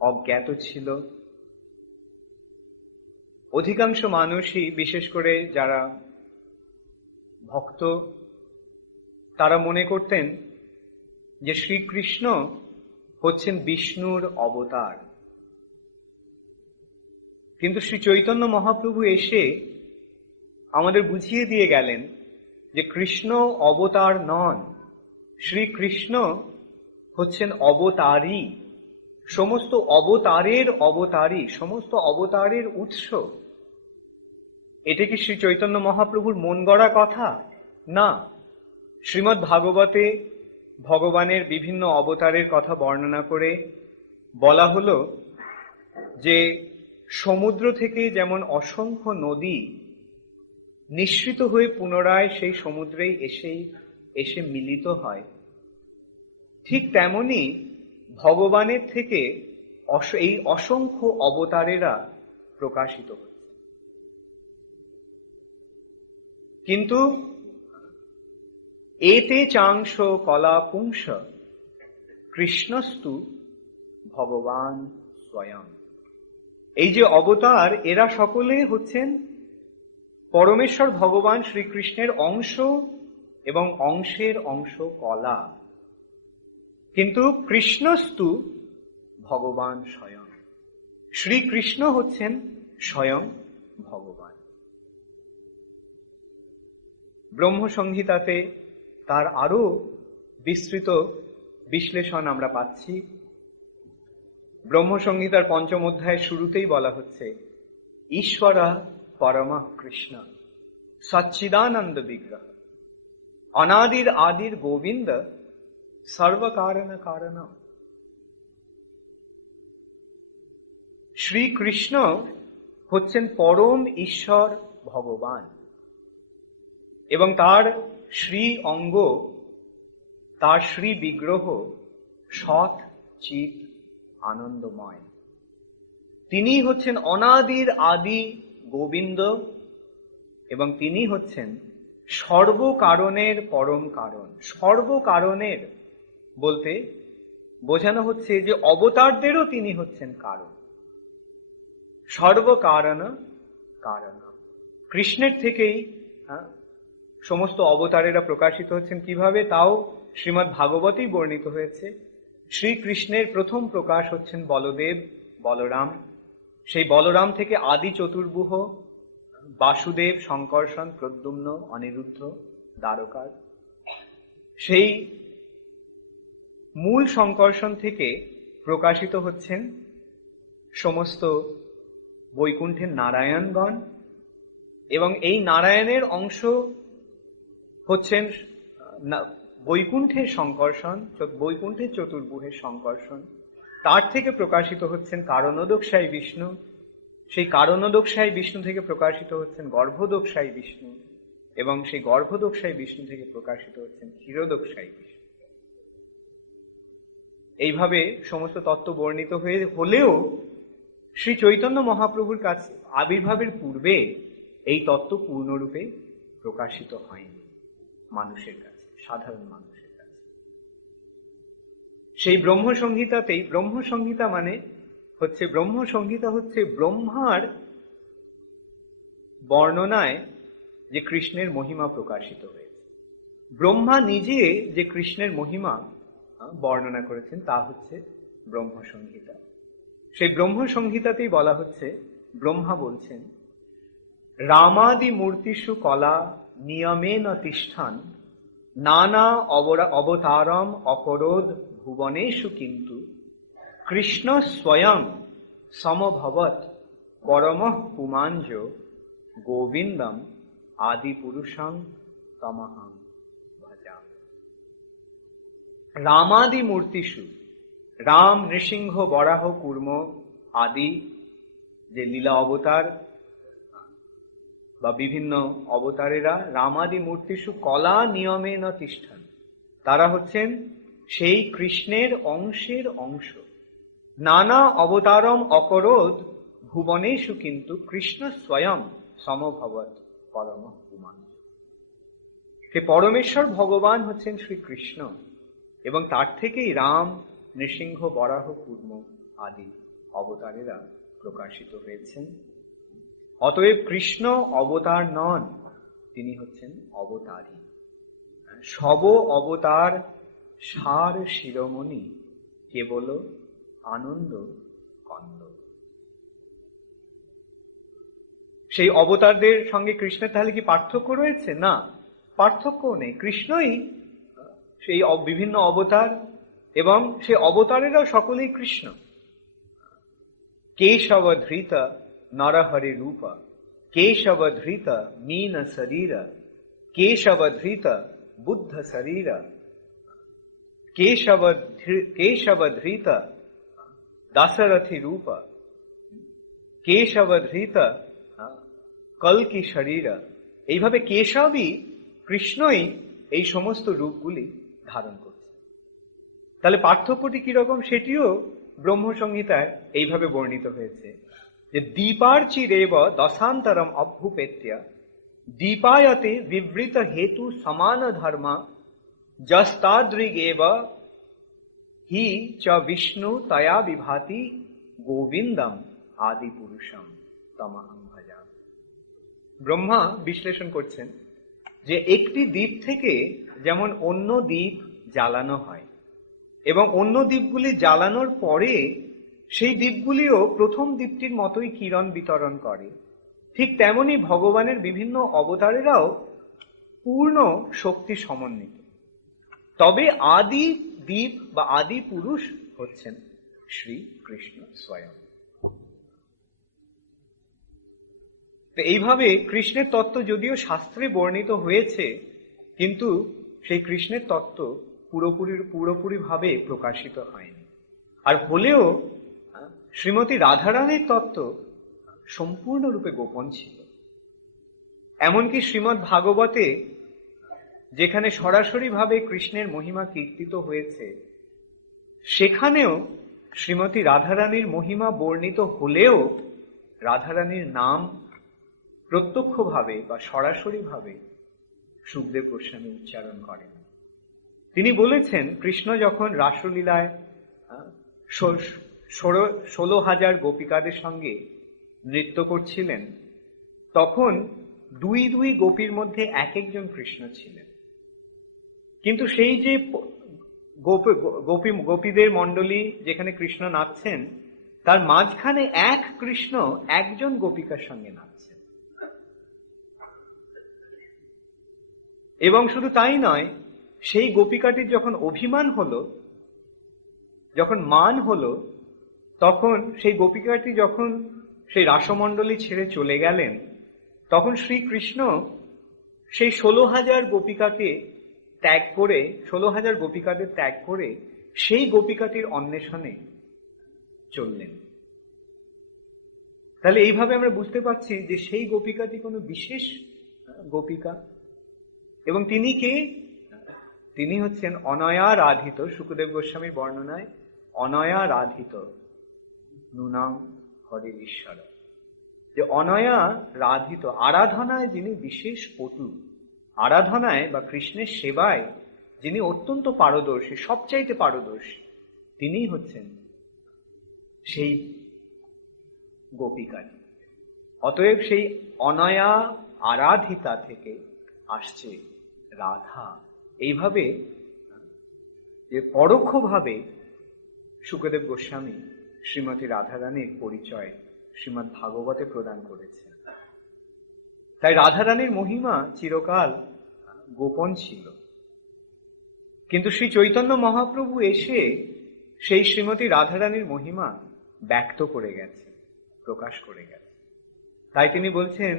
অজ্ঞাত ছিল। অধিকাংশ মানুষই, বিশেষ করে যারা ভক্ত, তারা মনে করতেন যে শ্রীকৃষ্ণ হচ্ছেন বিষ্ণুর অবতার। কিন্তু শ্রী চৈতন্য মহাপ্রভু এসে আমাদের বুঝিয়ে দিয়ে গেলেন যে কৃষ্ণ অবতার নন, শ্রীকৃষ্ণ হচ্ছেন অবতারী, সমস্ত অবতারের অবতারী, সমস্ত অবতারের উৎস। এটা কি শ্রী চৈতন্য মহাপ্রভুর মন গড়া কথা? না। শ্রীমদ্ ভাগবতে ভগবানের বিভিন্ন অবতারের কথা বর্ণনা করে বলা হলো যে সমুদ্র থেকে যেমন অসংখ্য নদী নিঃসৃত হয়ে পুনরায় সেই সমুদ্রেই এসে মিলিত হয়, ঠিক তেমনি ভগবানের থেকে এই অসংখ্য অবতারেরা প্রকাশিত হচ্ছে। কিন্তু এতে চাংশ কলা পুংস কৃষ্ণস্তু ভগবান স্বয়ং। এই যে অবতার, এরা সকলে হচ্ছেন পরমেশ্বর ভগবান শ্রীকৃষ্ণের অংশ এবং অংশের অংশ কলা। কিন্তু কৃষ্ণস্তু ভগবান স্বয়ং, শ্রীকৃষ্ণ হচ্ছেন স্বয়ং ভগবান। ব্রহ্মসংহিতাতে তার আরো বিস্তৃত বিশ্লেষণ আমরা পাচ্ছি। ব্রহ্মসংহিতার ৫ম অধ্যায়ের শুরুতেই বলা হচ্ছে, ঈশ্বরা পরমঃ কৃষ্ণ সচ্চিদানন্দ বিগ্রহ অনাদির আদির গোবিন্দ সর্বকারণ কারণ। শ্রীকৃষ্ণ হচ্ছেন পরম ঈশ্বর ভগবান, এবং তার শ্রী অঙ্গ, তার শ্রী বিগ্রহ সৎ চিত আনন্দময়। তিনি হচ্ছেন অনাদির আদি গোবিন্দ, এবং তিনি হচ্ছেন সর্বকারণের পরম কারণ। সর্বকারণের বলতে বোঝানো হচ্ছে যে অবতারদেরও তিনি হচ্ছেন কারণ। সর্বকারণ কারণ। কৃষ্ণের থেকেই সমস্ত অবতারেরা প্রকাশিত হচ্ছেন। কিভাবে, তাও শ্রীমদ্ ভাগবতেই বর্ণিত হয়েছে। শ্রীকৃষ্ণের প্রথম প্রকাশ হচ্ছেন বলদেব, বলরাম। সেই বলরাম থেকে আদি চতুর্ভুজ বাসুদেব, শঙ্কর্ষণ, প্রদ্যুম্ন, অনিরুদ্ধ, দ্বারকার। সেই মূল শঙ্কর্ষণ থেকে প্রকাশিত হচ্ছেন সমস্ত বৈকুণ্ঠের নারায়ণগণ, এবং এই নারায়ণের অংশ হচ্ছেন বৈকুণ্ঠের শঙ্কর্ষণ, বৈকুণ্ঠের চতুর্ভুজের শঙ্কর্ষণ। তার থেকে প্রকাশিত হচ্ছেন কারণোদকশায়ী বিষ্ণু। সেই কারণোদকশায়ী বিষ্ণু থেকে প্রকাশিত হচ্ছেন গর্ভোদকশায়ী বিষ্ণু, এবং সেই গর্ভোদকশায়ী বিষ্ণু থেকে প্রকাশিত হচ্ছেন ক্ষীরোদকশায়ী বিষ্ণু। এইভাবে সমস্ত তত্ত্ব বর্ণিত হলেও শ্রী চৈতন্য মহাপ্রভুর কাছে আবির্ভাবের পূর্বে এই তত্ত্ব পূর্ণরূপে প্রকাশিত হয়নি মানুষের কাছে, সাধারণ মানুষের কাছে। সেই ব্রহ্মসংহিতাতেই, ব্রহ্মসংহিতা মানে হচ্ছে, ব্রহ্মসংহিতা হচ্ছে ব্রহ্মার বর্ণনায় যে কৃষ্ণের মহিমা প্রকাশিত হয়েছে। ব্রহ্মা নিজে যে কৃষ্ণের মহিমা বর্ণনা করেছেন তা হচ্ছে ব্রহ্মসংহিতা। সেই ব্রহ্মসংহিতাতেই বলা হচ্ছে, ব্রহ্মা বলছেন, রামাদি মূর্তিষু কলা নিয়মেন তিষ্ঠান নানা অবতারম অকরোধ ভুবনেষু কিন্তু কৃষ্ণ স্বয়ং সমভবৎ পরমঃ পুমাঞ্জ গোবিন্দম আদি পুরুষং তমহং ভজামি। রামাদি মূর্তিষু, রাম, নৃসিংহ, বরাহ, কূর্ম আদি যে লীলা অবতার বা বিভিন্ন অবতারেরা, রামাদি মূর্তিষু কলা নিয়মে ন তিষ্ঠান, তারা হচ্ছেন সেই কৃষ্ণের অংশের অংশ। নানা অবতারম অকরোধ ভুবনেষু কিন্তু কৃষ্ণ স্বয়ং সমভবৎ পরম পুমান। সে পরমেশ্বর ভগবান হচ্ছেন শ্রীকৃষ্ণ, এবং তার থেকেই রাম, নৃসিংহ, বরাহ, কূর্ম আদি অবতারেরা প্রকাশিত হয়েছেন। অতএব কৃষ্ণ অবতার নন, তিনি হচ্ছেন অবতারী। সব অবতার সার শিরোমণি কেবল আনন্দ কন্দ। সেই অবতারদের সঙ্গে কৃষ্ণের তাহলে কি পার্থক্য রয়েছে? না, পার্থক্য নেই। কৃষ্ণই সেই বিভিন্ন অবতার, এবং সেই অবতারেরাও সকলেই কৃষ্ণ। কেশব ধৃত নরহরি রূপ, কেশব ধৃত মীন শরীর, কেশব ধৃত বুদ্ধ শরীর, কেশব ধৃত দাশরথী রূপ, কেশব ধৃত কল্কি শরীর। এইভাবে কেশবই, কৃষ্ণই এই সমস্ত রূপগুলি ধারণ করছে। তাহলে পার্থক্যটি কিরকম সেটিও ব্রহ্মসংহিতায় এইভাবে বর্ণিত হয়েছে যে দীপার্চিরেব দশান্তরম অভ্যুপেত্য দীপায়তে বিবৃত হেতু সমান ধর্ম যস্তাদৃগেব হি চ বিষ্ণু তয়া বিভাতি গোবিন্দম আদি পুরুষম তমহং ভজামি। ব্রহ্মা বিশ্লেষণ করছেন যে একটি দ্বীপ থেকে যেমন অন্য দ্বীপ জ্বালানো হয়, এবং অন্য দ্বীপগুলি জ্বালানোর পরে সেই দ্বীপগুলিও প্রথম দ্বীপটির মতোই কিরণ বিতরণ করে, ঠিক তেমনি ভগবানের বিভিন্ন অবতারেরাও পূর্ণ শক্তি সমন্বিত। তবে আদি দ্বীপ বা আদি পুরুষ হচ্ছেন শ্রীকৃষ্ণ স্বয়ং। তো এইভাবে কৃষ্ণের তত্ত্ব যদিও শাস্ত্রে বর্ণিত হয়েছে, কিন্তু সেই কৃষ্ণের তত্ত্ব পুরোপুরি ভাবে প্রকাশিত হয়নি। আর হলেও শ্রীমতী রাধারানীর তত্ত্ব সম্পূর্ণরূপে গোপন ছিল। এমনকি শ্রীমদ্ ভাগবতে যেখানে সরাসরি ভাবে কৃষ্ণের মহিমা কীর্তিত হয়েছে, সেখানেও শ্রীমতী রাধারানীর মহিমা বর্ণিত হলেও রাধারানীর নাম প্রত্যক্ষভাবে বা সরাসরিভাবে সুখদেব গোস্বামী উচ্চারণ করেন। তিনি বলেছেন, কৃষ্ণ যখন রাসলীলায় 16,000 গোপিকাদের সঙ্গে নৃত্য করছিলেন, তখন দুই দুই গোপীর মধ্যে এক একজন কৃষ্ণ ছিলেন। কিন্তু সেই যে গোপীদের মণ্ডলী যেখানে কৃষ্ণ নাচছেন, তার মাঝখানে এক কৃষ্ণ একজন গোপিকার সঙ্গে নাচছেন। এবং শুধু তাই নয়, সেই গোপিকাটির যখন অভিমান হলো, যখন মান হলো, তখন সেই গোপিকাটি যখন সেই রাসমণ্ডলী ছেড়ে চলে গেলেন, তখন শ্রীকৃষ্ণ সেই 16,000 গোপিকাকে ত্যাগ করে, 16,000 গোপিকাদের ত্যাগ করে সেই গোপিকাটির অন্বেষণে চললেন। তাহলে এইভাবে আমরা বুঝতে পারছি যে সেই গোপিকাটি কোনো বিশেষ গোপিকা, এবং তিনি কে? তিনি হচ্ছেন অনয়া রাধিত, শুকদেব গোস্বামীর বর্ণনায় অনয়া রাধিত নুনাম হরির ঈশ্বর, যে অনয়া রাধিত, আরাধনায় যিনি বিশেষ পটু, আরাধনায় বা কৃষ্ণের সেবায় যিনি অত্যন্ত পারদর্শী, সবচাইতে পারদর্শী, তিনি হচ্ছেন সেই গোপিকাটি। অতএব সেই অনয়া আরাধিতা থেকে আসছে রাধা। এইভাবে যে পরোক্ষভাবে শুকদেব গোস্বামী শ্রীমতী রাধারানীর পরিচয় শ্রীমদ্ ভাগবতে প্রদান করেছে। তাই রাধারানীর মহিমা চিরকাল গোপন ছিল, কিন্তু শ্রী চৈতন্য মহাপ্রভু এসে সেই শ্রীমতী রাধারানীর মহিমা ব্যক্ত করে গেছে, প্রকাশ করে গেছে। তাই তিনি বলছেন,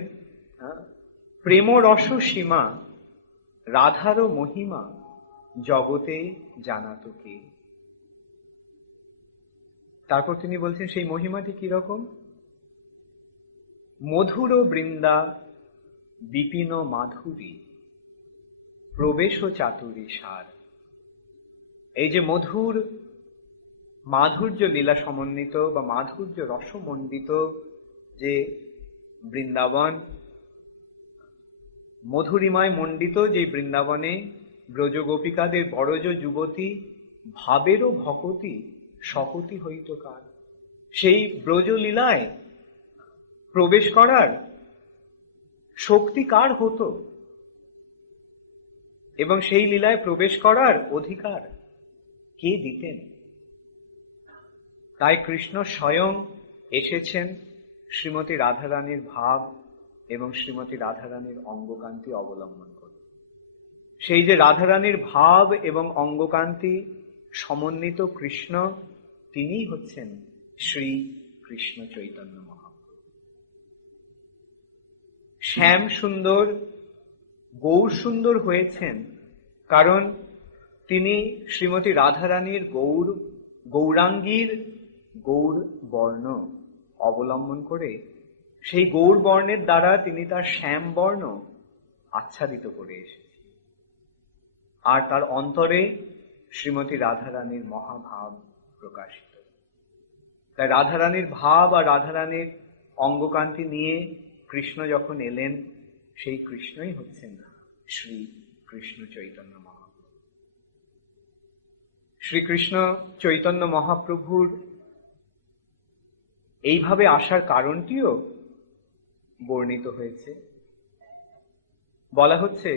প্রেম রস সীমা রাধারও মহিমা জগতে জানাত কে। তারপর তিনি বলছেন সেই মহিমাটি কিরকম? মধুর বৃন্দা বিপিন মাধুরী প্রবেশ চাতুরী সার। এই যে মধুর মাধুর্য লীলা সমন্বিত বা মাধুর্য রসমণ্ডিত যে বৃন্দাবন, মধুরিমায় মণ্ডিত যে বৃন্দাবনে ব্রজ গোপিকাদের বড়জ যুবতী ভাবেরও ভকতি সকতি হইত কার। সেই ব্রজলীলায় প্রবেশ করার শক্তি কার হতো এবং সেই লীলায় প্রবেশ করার অধিকার কে দিতেন? তাই কৃষ্ণ স্বয়ং এসেছেন শ্রীমতী রাধারানীর ভাব এবং শ্রীমতী রাধারানীর অঙ্গকান্তি অবলম্বন করে। সেই যে রাধারানীর ভাব এবং অঙ্গকান্তি সমন্বিত কৃষ্ণ, তিনিই হচ্ছেন শ্রী কৃষ্ণ চৈতন্য মহাপ্রভু। শ্যাম সুন্দর, গৌর সুন্দর হয়েছেন কারণ তিনি শ্রীমতী রাধারানীর গৌরাঙ্গীর গৌর বর্ণ অবলম্বন করে সেই গৌর বর্ণের দ্বারা তিনি তার শ্যাম বর্ণ আচ্ছাদিত করে এসেছেন। আর তার অন্তরে শ্রীমতী রাধারানীর মহাভাব প্রকাশিত। তাই রাধারানীর ভাব আর রাধারানীর অঙ্গকান্তি নিয়ে কৃষ্ণ যখন এলেন, সেই কৃষ্ণই হচ্ছেন শ্রী কৃষ্ণ চৈতন্য মহাপ্রভু। শ্রীকৃষ্ণ চৈতন্য মহাপ্রভুর এইভাবে আসার কারণটিও বর্ণিত হয়েছে। বলা হচ্ছে,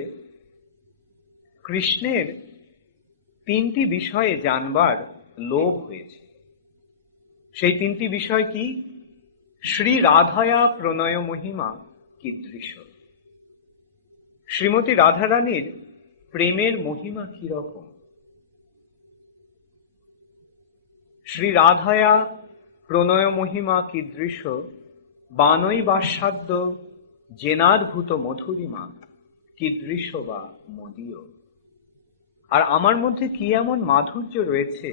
কৃষ্ণের 3টি বিষয়ে জানবার লোভ হয়েছে। সেই 3টি বিষয় কি? শ্রী রাধায়া প্রণয় মহিমা কীদৃশ, শ্রীমতী রাধারানীর প্রেমের মহিমা কি রকম। শ্রী রাধায়া প্রণয় মহিমা কীদৃশ বানৈ বাসাদ্য জেনাদ্ভূত মধুরিমা কীদৃশ বা মদীয়। আর আমার মধ্যে কি এমন মাধুর্য রয়েছে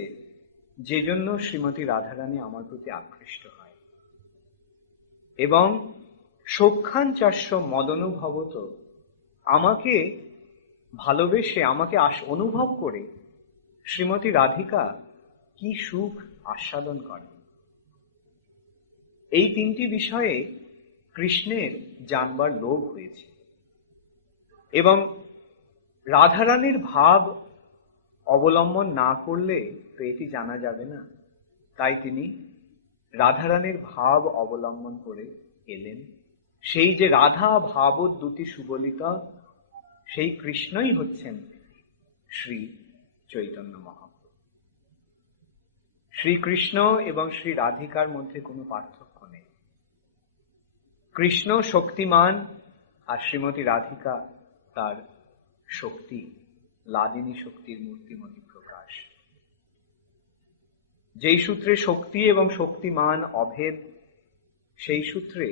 যে জন্য শ্রীমতী রাধারানী আমার প্রতি আকৃষ্ট হয়। এবং সখ্যাঞ্চাস্য মদনুভবত, আমাকে ভালোবেসে, আমাকে অনুভব করে শ্রীমতী রাধিকা কি সুখ আস্বাদন করেন। এই তিনটি বিষয়ে কৃষ্ণের জানবার লোভ হয়েছে। এবং রাধারানীর ভাব অবলম্বন না করলে তো এটি জানা যাবে না। তাই তিনি রাধারানীর ভাব অবলম্বন করে এলেন। সেই যে রাধা ভাবোদ্যুতি সুবলিতা, সেই কৃষ্ণই হচ্ছেন শ্রী চৈতন্য মহাপ্রভু। শ্রীকৃষ্ণ এবং শ্রী রাধিকার মধ্যে কোনো পার্থক্য নেই। কৃষ্ণ শক্তিমান আর শ্রীমতী রাধিকা তার শক্তি, লাদিনী শক্তির মূর্তিমতি প্রকাশ। যেই সূত্রে শক্তি এবং শক্তিমান অভেদ, সেই সূত্রে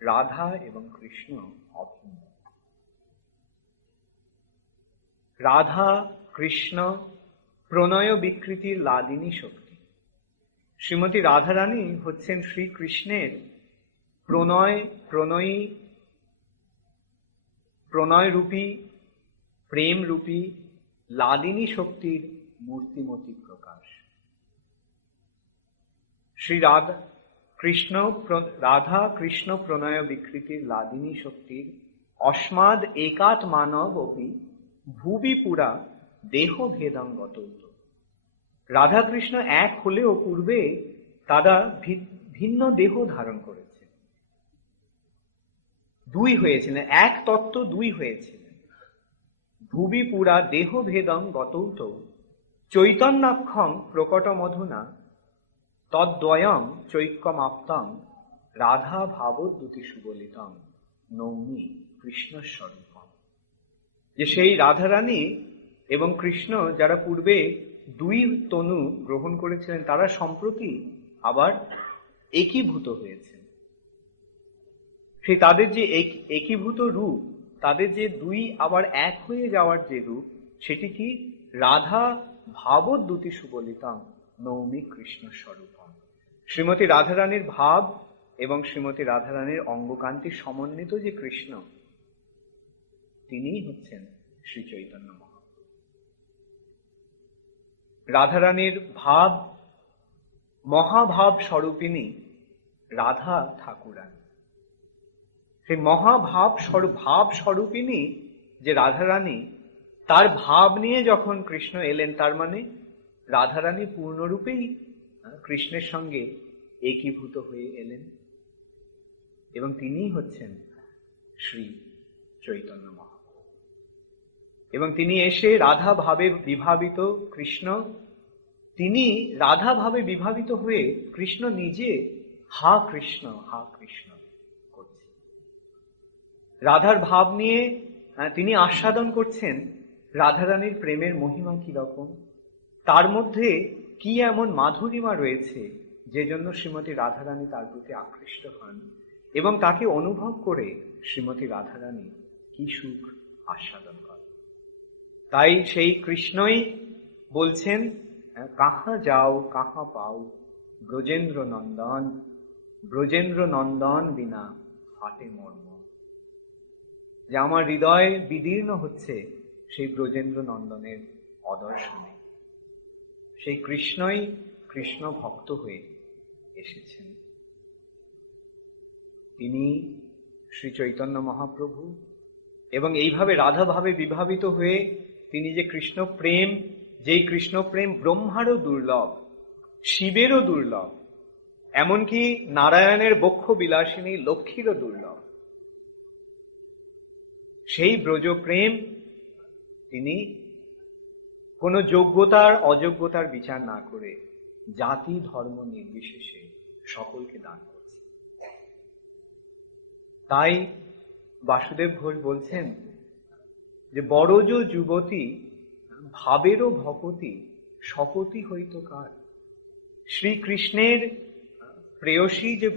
রাধা এবং কৃষ্ণ অভিন্ন। রাধা কৃষ্ণ প্রণয় বিকৃতির লাদিনী শক্তি। শ্রীমতী রাধারানী হচ্ছেন শ্রীকৃষ্ণের প্রণয় রূপী, প্রেম রূপী লাদিনী শক্তির মূর্তিমতি প্রকাশ। শ্রী রাধা কৃষ্ণ প্রণয় বিকৃতির লাদিনী শক্তির অস্মাদ একাত মানব অপি ভুবি পুরা দেহ ভেদাঙ্গত। রাধা কৃষ্ণ এক হলেও পূর্বে তারা ভিন্ন দেহ ধারণ করেছে, দুই হয়েছিলেন, এক তত্ত্ব দুই হয়েছিলেন। ভুবি পুরা দেহ ভেদং গতৌত চৈতন্যাক্ষং প্রকট মধুনা তদ্বয়ং চৈক্যমাপ্তং রাধা ভাবোদ্যুতি সুবলিতং নৌমি কৃষ্ণস্বরূপম। যে সেই রাধারানী এবং কৃষ্ণ যারা পূর্বে দুই তনু গ্রহণ করেছিলেন, তারা সম্প্রতি আবার একীভূত হয়েছেন। সেই তাদের যে একীভূত রূপ, তাদের যে দুই আবার এক হয়ে যাওয়ার যে রূপ, সেটি কি? রাধা ভাবোদ্যুতি সুবলিতং নৌমি কৃষ্ণ স্বরূপম। শ্রীমতী রাধারানীর ভাব এবং শ্রীমতী রাধারানীর অঙ্গকান্তি সমন্বিত যে কৃষ্ণ, তিনিই হচ্ছেন শ্রী চৈতন্য মহাপ্রভু। রাধারানীর ভাব মহাভাব স্বরূপিণী রাধা ঠাকুরানী। সেই মহাভাব ভাব স্বরূপিণী যে রাধারানী, তার ভাব নিয়ে যখন কৃষ্ণ এলেন, তার মানে রাধারানী পূর্ণরূপেই কৃষ্ণের সঙ্গে একীভূত হয়ে এলেন। এবং তিনিই হচ্ছেন শ্রী চৈতন্য মহাপ্রভু। এবং তিনি এসে রাধা ভাবে বিভাবিত কৃষ্ণ, তিনি রাধা ভাবে বিভাবিত হয়ে কৃষ্ণ নিজে হা কৃষ্ণ হা কৃষ্ণ করছেন। রাধার ভাব নিয়ে তিনি আস্বাদন করছেন রাধারানীর প্রেমের মহিমা কি রকম, তার মধ্যে কি এমন মাধুরিমা রয়েছে যে জন্য শ্রীমতী রাধারানী তার প্রতি আকৃষ্ট হন, এবং তাকে অনুভব করে শ্রীমতী রাধারানী কি সুখ আস্বাদন করেন। তাই সেই কৃষ্ণই বলছেন, কাহা যাও কাহা পাও ব্রজেন্দ্র নন্দন, ব্রজেন্দ্র নন্দন বিনা ফাটে মর্ম। যে আমার হৃদয় বিদীর্ণ হচ্ছে সেই ব্রজেন্দ্র নন্দনের অদর্শনে। সেই কৃষ্ণই কৃষ্ণ ভক্ত হয়ে এসেছেন। তিনি শ্রী চৈতন্য মহাপ্রভু। এবং এইভাবে রাধা ভাবে বিভাবিত হয়ে তিনি যে কৃষ্ণ প্রেম, যেই কৃষ্ণ প্রেম ব্রহ্মারও দুর্লভ, শিবেরও দুর্লভ, এমনকি নারায়ণের বক্ষ বিলাসিনী লক্ষ্মীরও দুর্লভ, সেই ব্রজ প্রেম তিনি কোনো যোগ্যতার অযোগ্যতার বিচার না করে জাতি ধর্ম নির্বিশেষে সকলকে দান করছে। তাই বাসুদেব ঘোষ বলছেন যে বড়জ যুবতী ভাবেরও ভকতি শপথি হইত কার। শ্রীকৃষ্ণের প্রেয়সী যে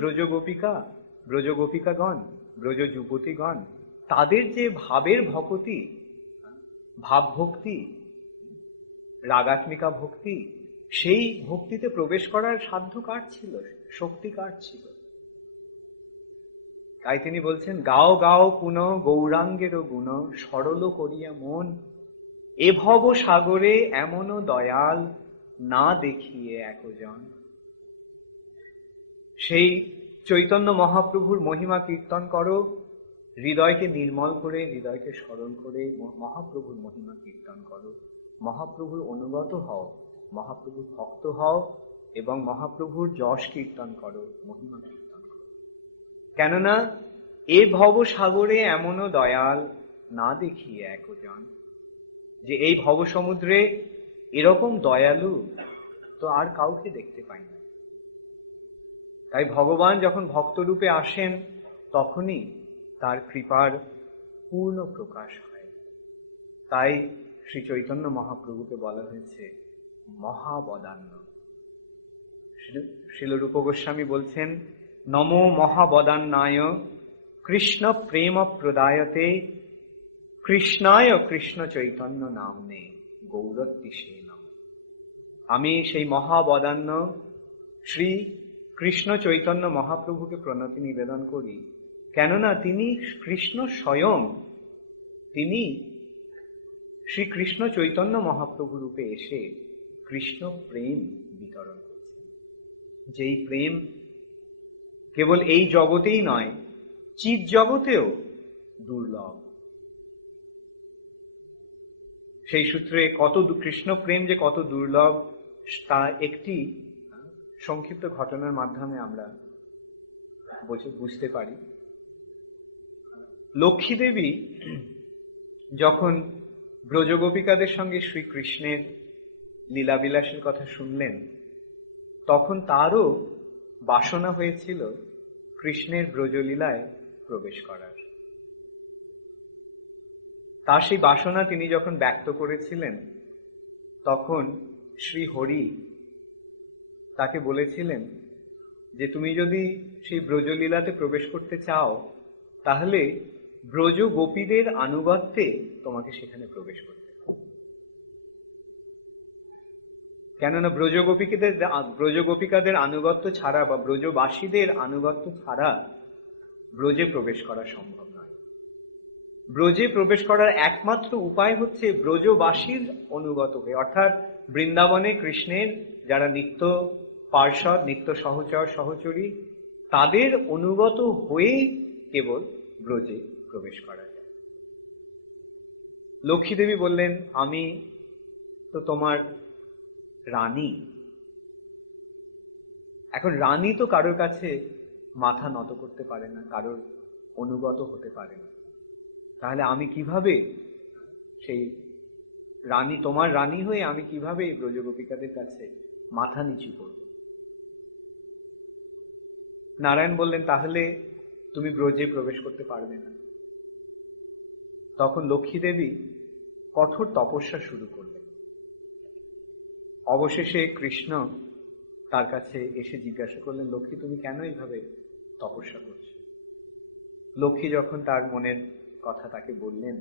ব্রজগোপিকাগণ, ব্রজ যুবতীগণ, তাদের যে ভাবের ভক্তি, ভাবভক্তি, রাগাত্মিকা ভক্তি, সেই ভক্তিতে প্রবেশ করার সাধ্য কার ছিল, শক্তি কার ছিল? তাই তিনি বলছেন, গাও গাও পুন গৌরাঙ্গের গুণ, সরল করিয়া মন, এ ভব সাগরে এমন দয়াল, না দেখিয়ে একজন। সেই চৈতন্য মহাপ্রভুর মহিমা কীর্তন করো, হৃদয়কে নির্মল করে, হৃদয়কে স্মরণ করে মহাপ্রভুর মহিমা কীর্তন করো, মহাপ্রভুর অনুগত হও, মহাপ্রভুর ভক্ত হও এবং মহাপ্রভুর যশ কীর্তন করো, মহিমা কীর্তন করো। কেননা এ ভব সাগরে এমনও দয়াল, না দেখিয়ে একজন। যে এই ভব সমুদ্রে এরকম দয়ালু তো আর কাউকে দেখতে পাই না। তাই ভগবান যখন ভক্তরূপে আসেন তখনই তার কৃপার পূর্ণ প্রকাশ হয়। তাই শ্রী চৈতন্য মহাপ্রভুকে বলা হয়েছে মহাবদান্য। শ্রীল রূপ গোস্বামী বলছেন, নমো মহাবদান্নায় কৃষ্ণ প্রেম প্রদায়তে, কৃষ্ণায় কৃষ্ণ চৈতন্য নামনে গৌরত্তিষে নম। আমি সেই মহাবদান্য শ্রী কৃষ্ণ চৈতন্য মহাপ্রভুকে প্রণতি নিবেদন করি, কেননা তিনি কৃষ্ণ স্বয়ং, তিনি শ্রীকৃষ্ণ চৈতন্য মহাপ্রভু রূপে এসে কৃষ্ণ প্রেম বিতরণ করেছেন। যেই প্রেম কেবল এই জগতেই নয়, চিৎ জগতেও দুর্লভ। সেই সূত্রে কত কৃষ্ণ প্রেম যে কত দুর্লভ তা একটি সংক্ষিপ্ত ঘটনার মাধ্যমে আমরা বুঝতে পারি। লক্ষ্মী দেবী যখন ব্রজগোপিকাদের সঙ্গে শ্রীকৃষ্ণের লীলাবিলাসের কথা শুনলেন, তখন তারও বাসনা হয়েছিল কৃষ্ণের ব্রজলীলায় প্রবেশ করার। তার সেই বাসনা তিনি যখন ব্যক্ত করেছিলেন, তখন শ্রী হরি তাকে বলেছিলেন যে তুমি যদি সেই ব্রজলীলাতে প্রবেশ করতে চাও, তাহলে ব্রজ গোপীদের আনুগত্যে তোমাকে সেখানে প্রবেশ করতে হবে। কেননা ব্রজগোপিকাদের আনুগত্য ছাড়া বা ব্রজবাসীদের আনুগত্য ছাড়া ব্রজে প্রবেশ করা সম্ভব নয়। ব্রজে প্রবেশ করার একমাত্র উপায় হচ্ছে ব্রজবাসীর অনুগত হয়ে, অর্থাৎ বৃন্দাবনে কৃষ্ণের যারা নিত্য পার্ষদ, নিত্য সহচর সহচরী, তাদের অনুগত হয়ে কেবল ব্রজে প্রবেশ করা যায়। লক্ষ্মী দেবী বললেন, আমি তো তোমার রানী। এখন রানী তো কারোর কাছে মাথা নত করতে পারে না, কারোর অনুগত হতে পারে না। তাহলে আমি কিভাবে সেই রানী, তোমার রানী হয়ে আমি কিভাবে ব্রজগোপিকাদের কাছে মাথা নিচু করব? নারায়ণ বললেন, তাহলে তুমি ব্রজে প্রবেশ করতে পারবে না। তখন লক্ষ্মী দেবী কঠোর তপস্যা শুরু করলেন। অবশেষে কৃষ্ণ তার কাছে এসে জিজ্ঞাসা করলেন, লক্ষ্মী তুমি কেন এইভাবে তপস্যা করছো? লক্ষ্মী যখন তার মনের কথা তাকে বললেন,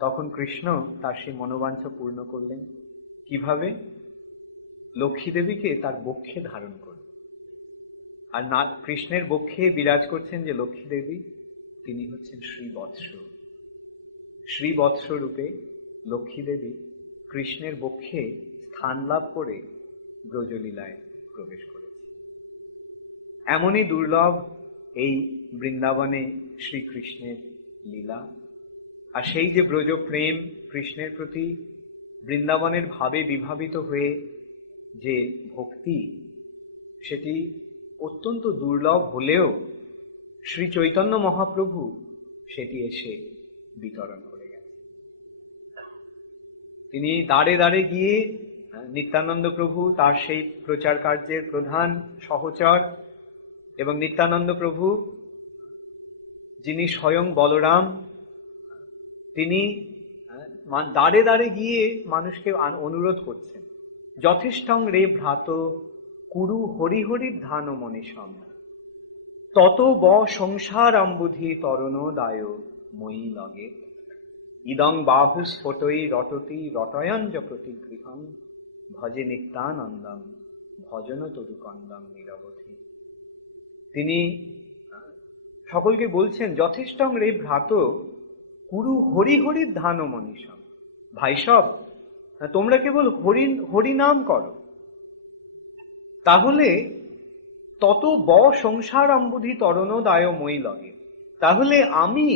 তখন কৃষ্ণ তার সেই মনোবাঞ্ছা পূর্ণ করলেন। কিভাবে? লক্ষ্মী দেবীকে তার বক্ষে ধারণ করলেন। আর না, কৃষ্ণের বক্ষে বিরাজ করছেন যে লক্ষ্মী দেবী, তিনি হচ্ছেন শ্রীবৎস। শ্রীবৎস রূপে লক্ষ্মী দেবী কৃষ্ণের বক্ষে স্থান লাভ করে ব্রজলীলায় প্রবেশ করেছে। এমনই দুর্লভ এই বৃন্দাবনে শ্রীকৃষ্ণের লীলা। আর সেই যে ব্রজ প্রেম, কৃষ্ণের প্রতি বৃন্দাবনের ভাবে বিভাবিত হয়ে যে ভক্তি, সেটি অত্যন্ত দুর্লভ হলেও শ্রী চৈতন্য মহাপ্রভু সেটি এসে বিতরণ করে গেছে। তিনি দাঁড়ে দাঁড়ে গিয়ে নিত্যানন্দ প্রভু তার সেই প্রচার কার্যের প্রধান সহচর, এবং নিত্যানন্দ প্রভু যিনি স্বয়ং বলরাম, তিনি দাঁড়ে দাঁড়ে গিয়ে মানুষকে অনুরোধ করছেন, যথেষ্টং রে ভ্রাত কুরু হরিহরির ধান মনীষম, তত ব সংসার অম্বুধি তরণ দায় মই লগে, ইদং বাহু স্ফোটই রটতি রটয়ঞ্জ প্রতিগৃহং, ভজে নিত্যানন্দম ভজন তরুকন্দম নিরবধি। তিনি সকলকে বলছেন, যথেষ্টং রে ভ্রাত কুরু হরি হরির ধ্যান মনীষম। ভাই সব, তোমরা কেবল হরি নাম করো, তাহলে তত সংসার অম্বুধি তরণ দায় মই লগে। তাহলে আমি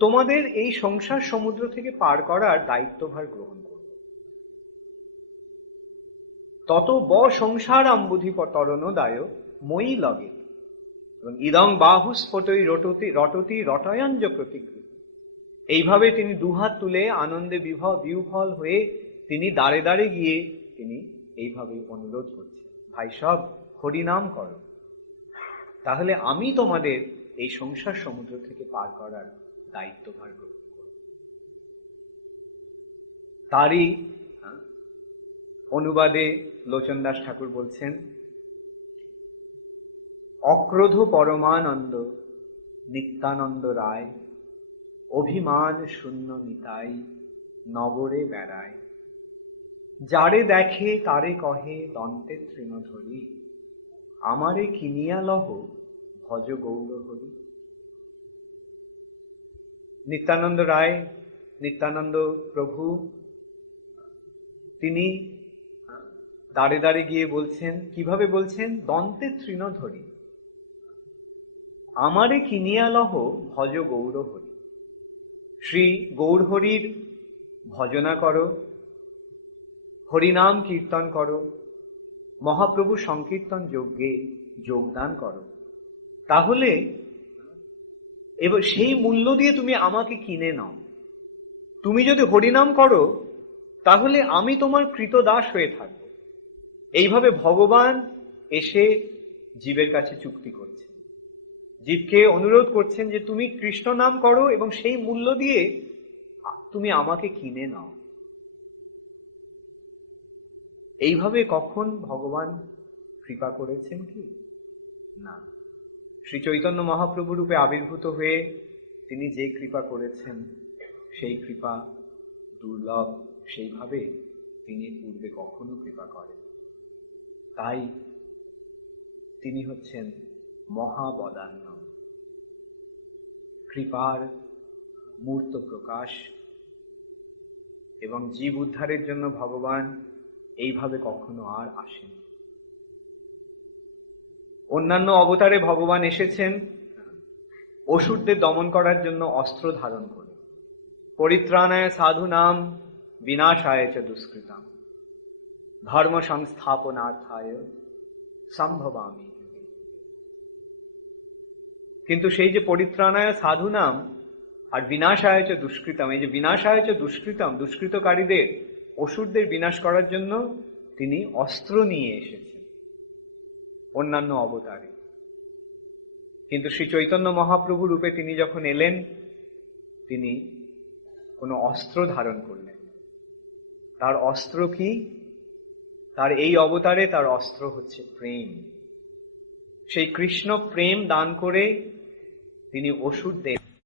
তোমাদের এই সংসার সমুদ্র থেকে পার করার দায়িত্বভার গ্রহণ করব। তত সংসার অম্বুধি তরণ দায় মই লগে। এবং ইদং বাহু স্ফোটই রটতি রটয়ঞ্জ প্রতিকৃতি। এইভাবে তিনি দুহাত তুলে আনন্দে বিহ্বল হয়ে তিনি দাঁড়ে দাঁড়ে গিয়ে তিনি এইভাবে অনুরোধ করছেন, ভাই সব হরিনাম করো, তাহলে আমি তোমাদের এই সংসার সমুদ্র থেকে পার করার দায়িত্বভার গ্রহণ করব। তারই অনুবাদে লোচন দাস ঠাকুর বলছেন, অক্রোধ পরমানন্দ নিত্যানন্দ রায়, অভিমান শূন্য নিতাই নগরে বেড়ায়। যারে দেখে তারে কহে দন্তে তৃণধরি, আমারে কিনিয়া লহ ভজ গৌর হরি। নিত্যানন্দ রায়, নিত্যানন্দ প্রভু, তিনি দাঁড়ে দাঁড়ে গিয়ে বলছেন, কিভাবে বলছেন? দন্তে তৃণধরি, আমারে কিনিয়া লহ ভজ গৌর হরি। শ্রী গৌরহরির ভজনা করো, হরিনাম কীর্তন করো, মহাপ্রভু সংকীর্তন যজ্ঞে যোগদান করো, তাহলে এবার সেই মূল্য দিয়ে তুমি আমাকে কিনে নাও। তুমি যদি হরিনাম করো তাহলে আমি তোমার কৃতদাস হয়ে থাকব। এইভাবে ভগবান এসে জীবের কাছে চুক্তি করছেন, জীবকে অনুরোধ করছেন যে তুমি কৃষ্ণ নাম করো এবং সেই মূল্য দিয়ে তুমি আমাকে কিনে নাও। এইভাবে কখন ভগবান কৃপা করেছেন কি? না, শ্রী চৈতন্য মহাপ্রভু রূপে আবির্ভূত হয়ে তিনি যে কৃপা করেছেন সেই কৃপা দুর্লভ, সেইভাবে তিনি পূর্বে কখনো কৃপা করেন। তাই তিনি হচ্ছেন মহাবদান্য, কৃপার মূর্ত প্রকাশ। এবং জীব উদ্ধারের জন্য ভগবান এইভাবে কখনো আর আসেন। অন্যান্য অবতারে ভগবান এসেছেন অসুরদের দমন করার জন্য অস্ত্র ধারণ করে, পরিত্রাণায় সাধুনাম বিনাশায় চ দুষ্কৃতাম ধর্ম সংস্থাপনার্থায় সম্ভবামি। কিন্তু সেই যে পরিত্রাণায় সাধুনাম আর বিনাশায় চ দুষ্কৃতম, এই যে বিনাশায় চ দুষ্কৃতম, দুষ্কৃতকারীদের অসুরদের বিনাশ করার জন্য তিনি অস্ত্র নিয়ে এসেছেন অন্যান্য অবতারে। কিন্তু শ্রী চৈতন্য মহাপ্রভু রূপে তিনি যখন এলেন, তিনি কোনো অস্ত্র ধারণ করলেন। তার অস্ত্র কি? তার এই অবতারে তার অস্ত্র হচ্ছে প্রেম। সেই কৃষ্ণ প্রেম দান করে তিনি অসুরদের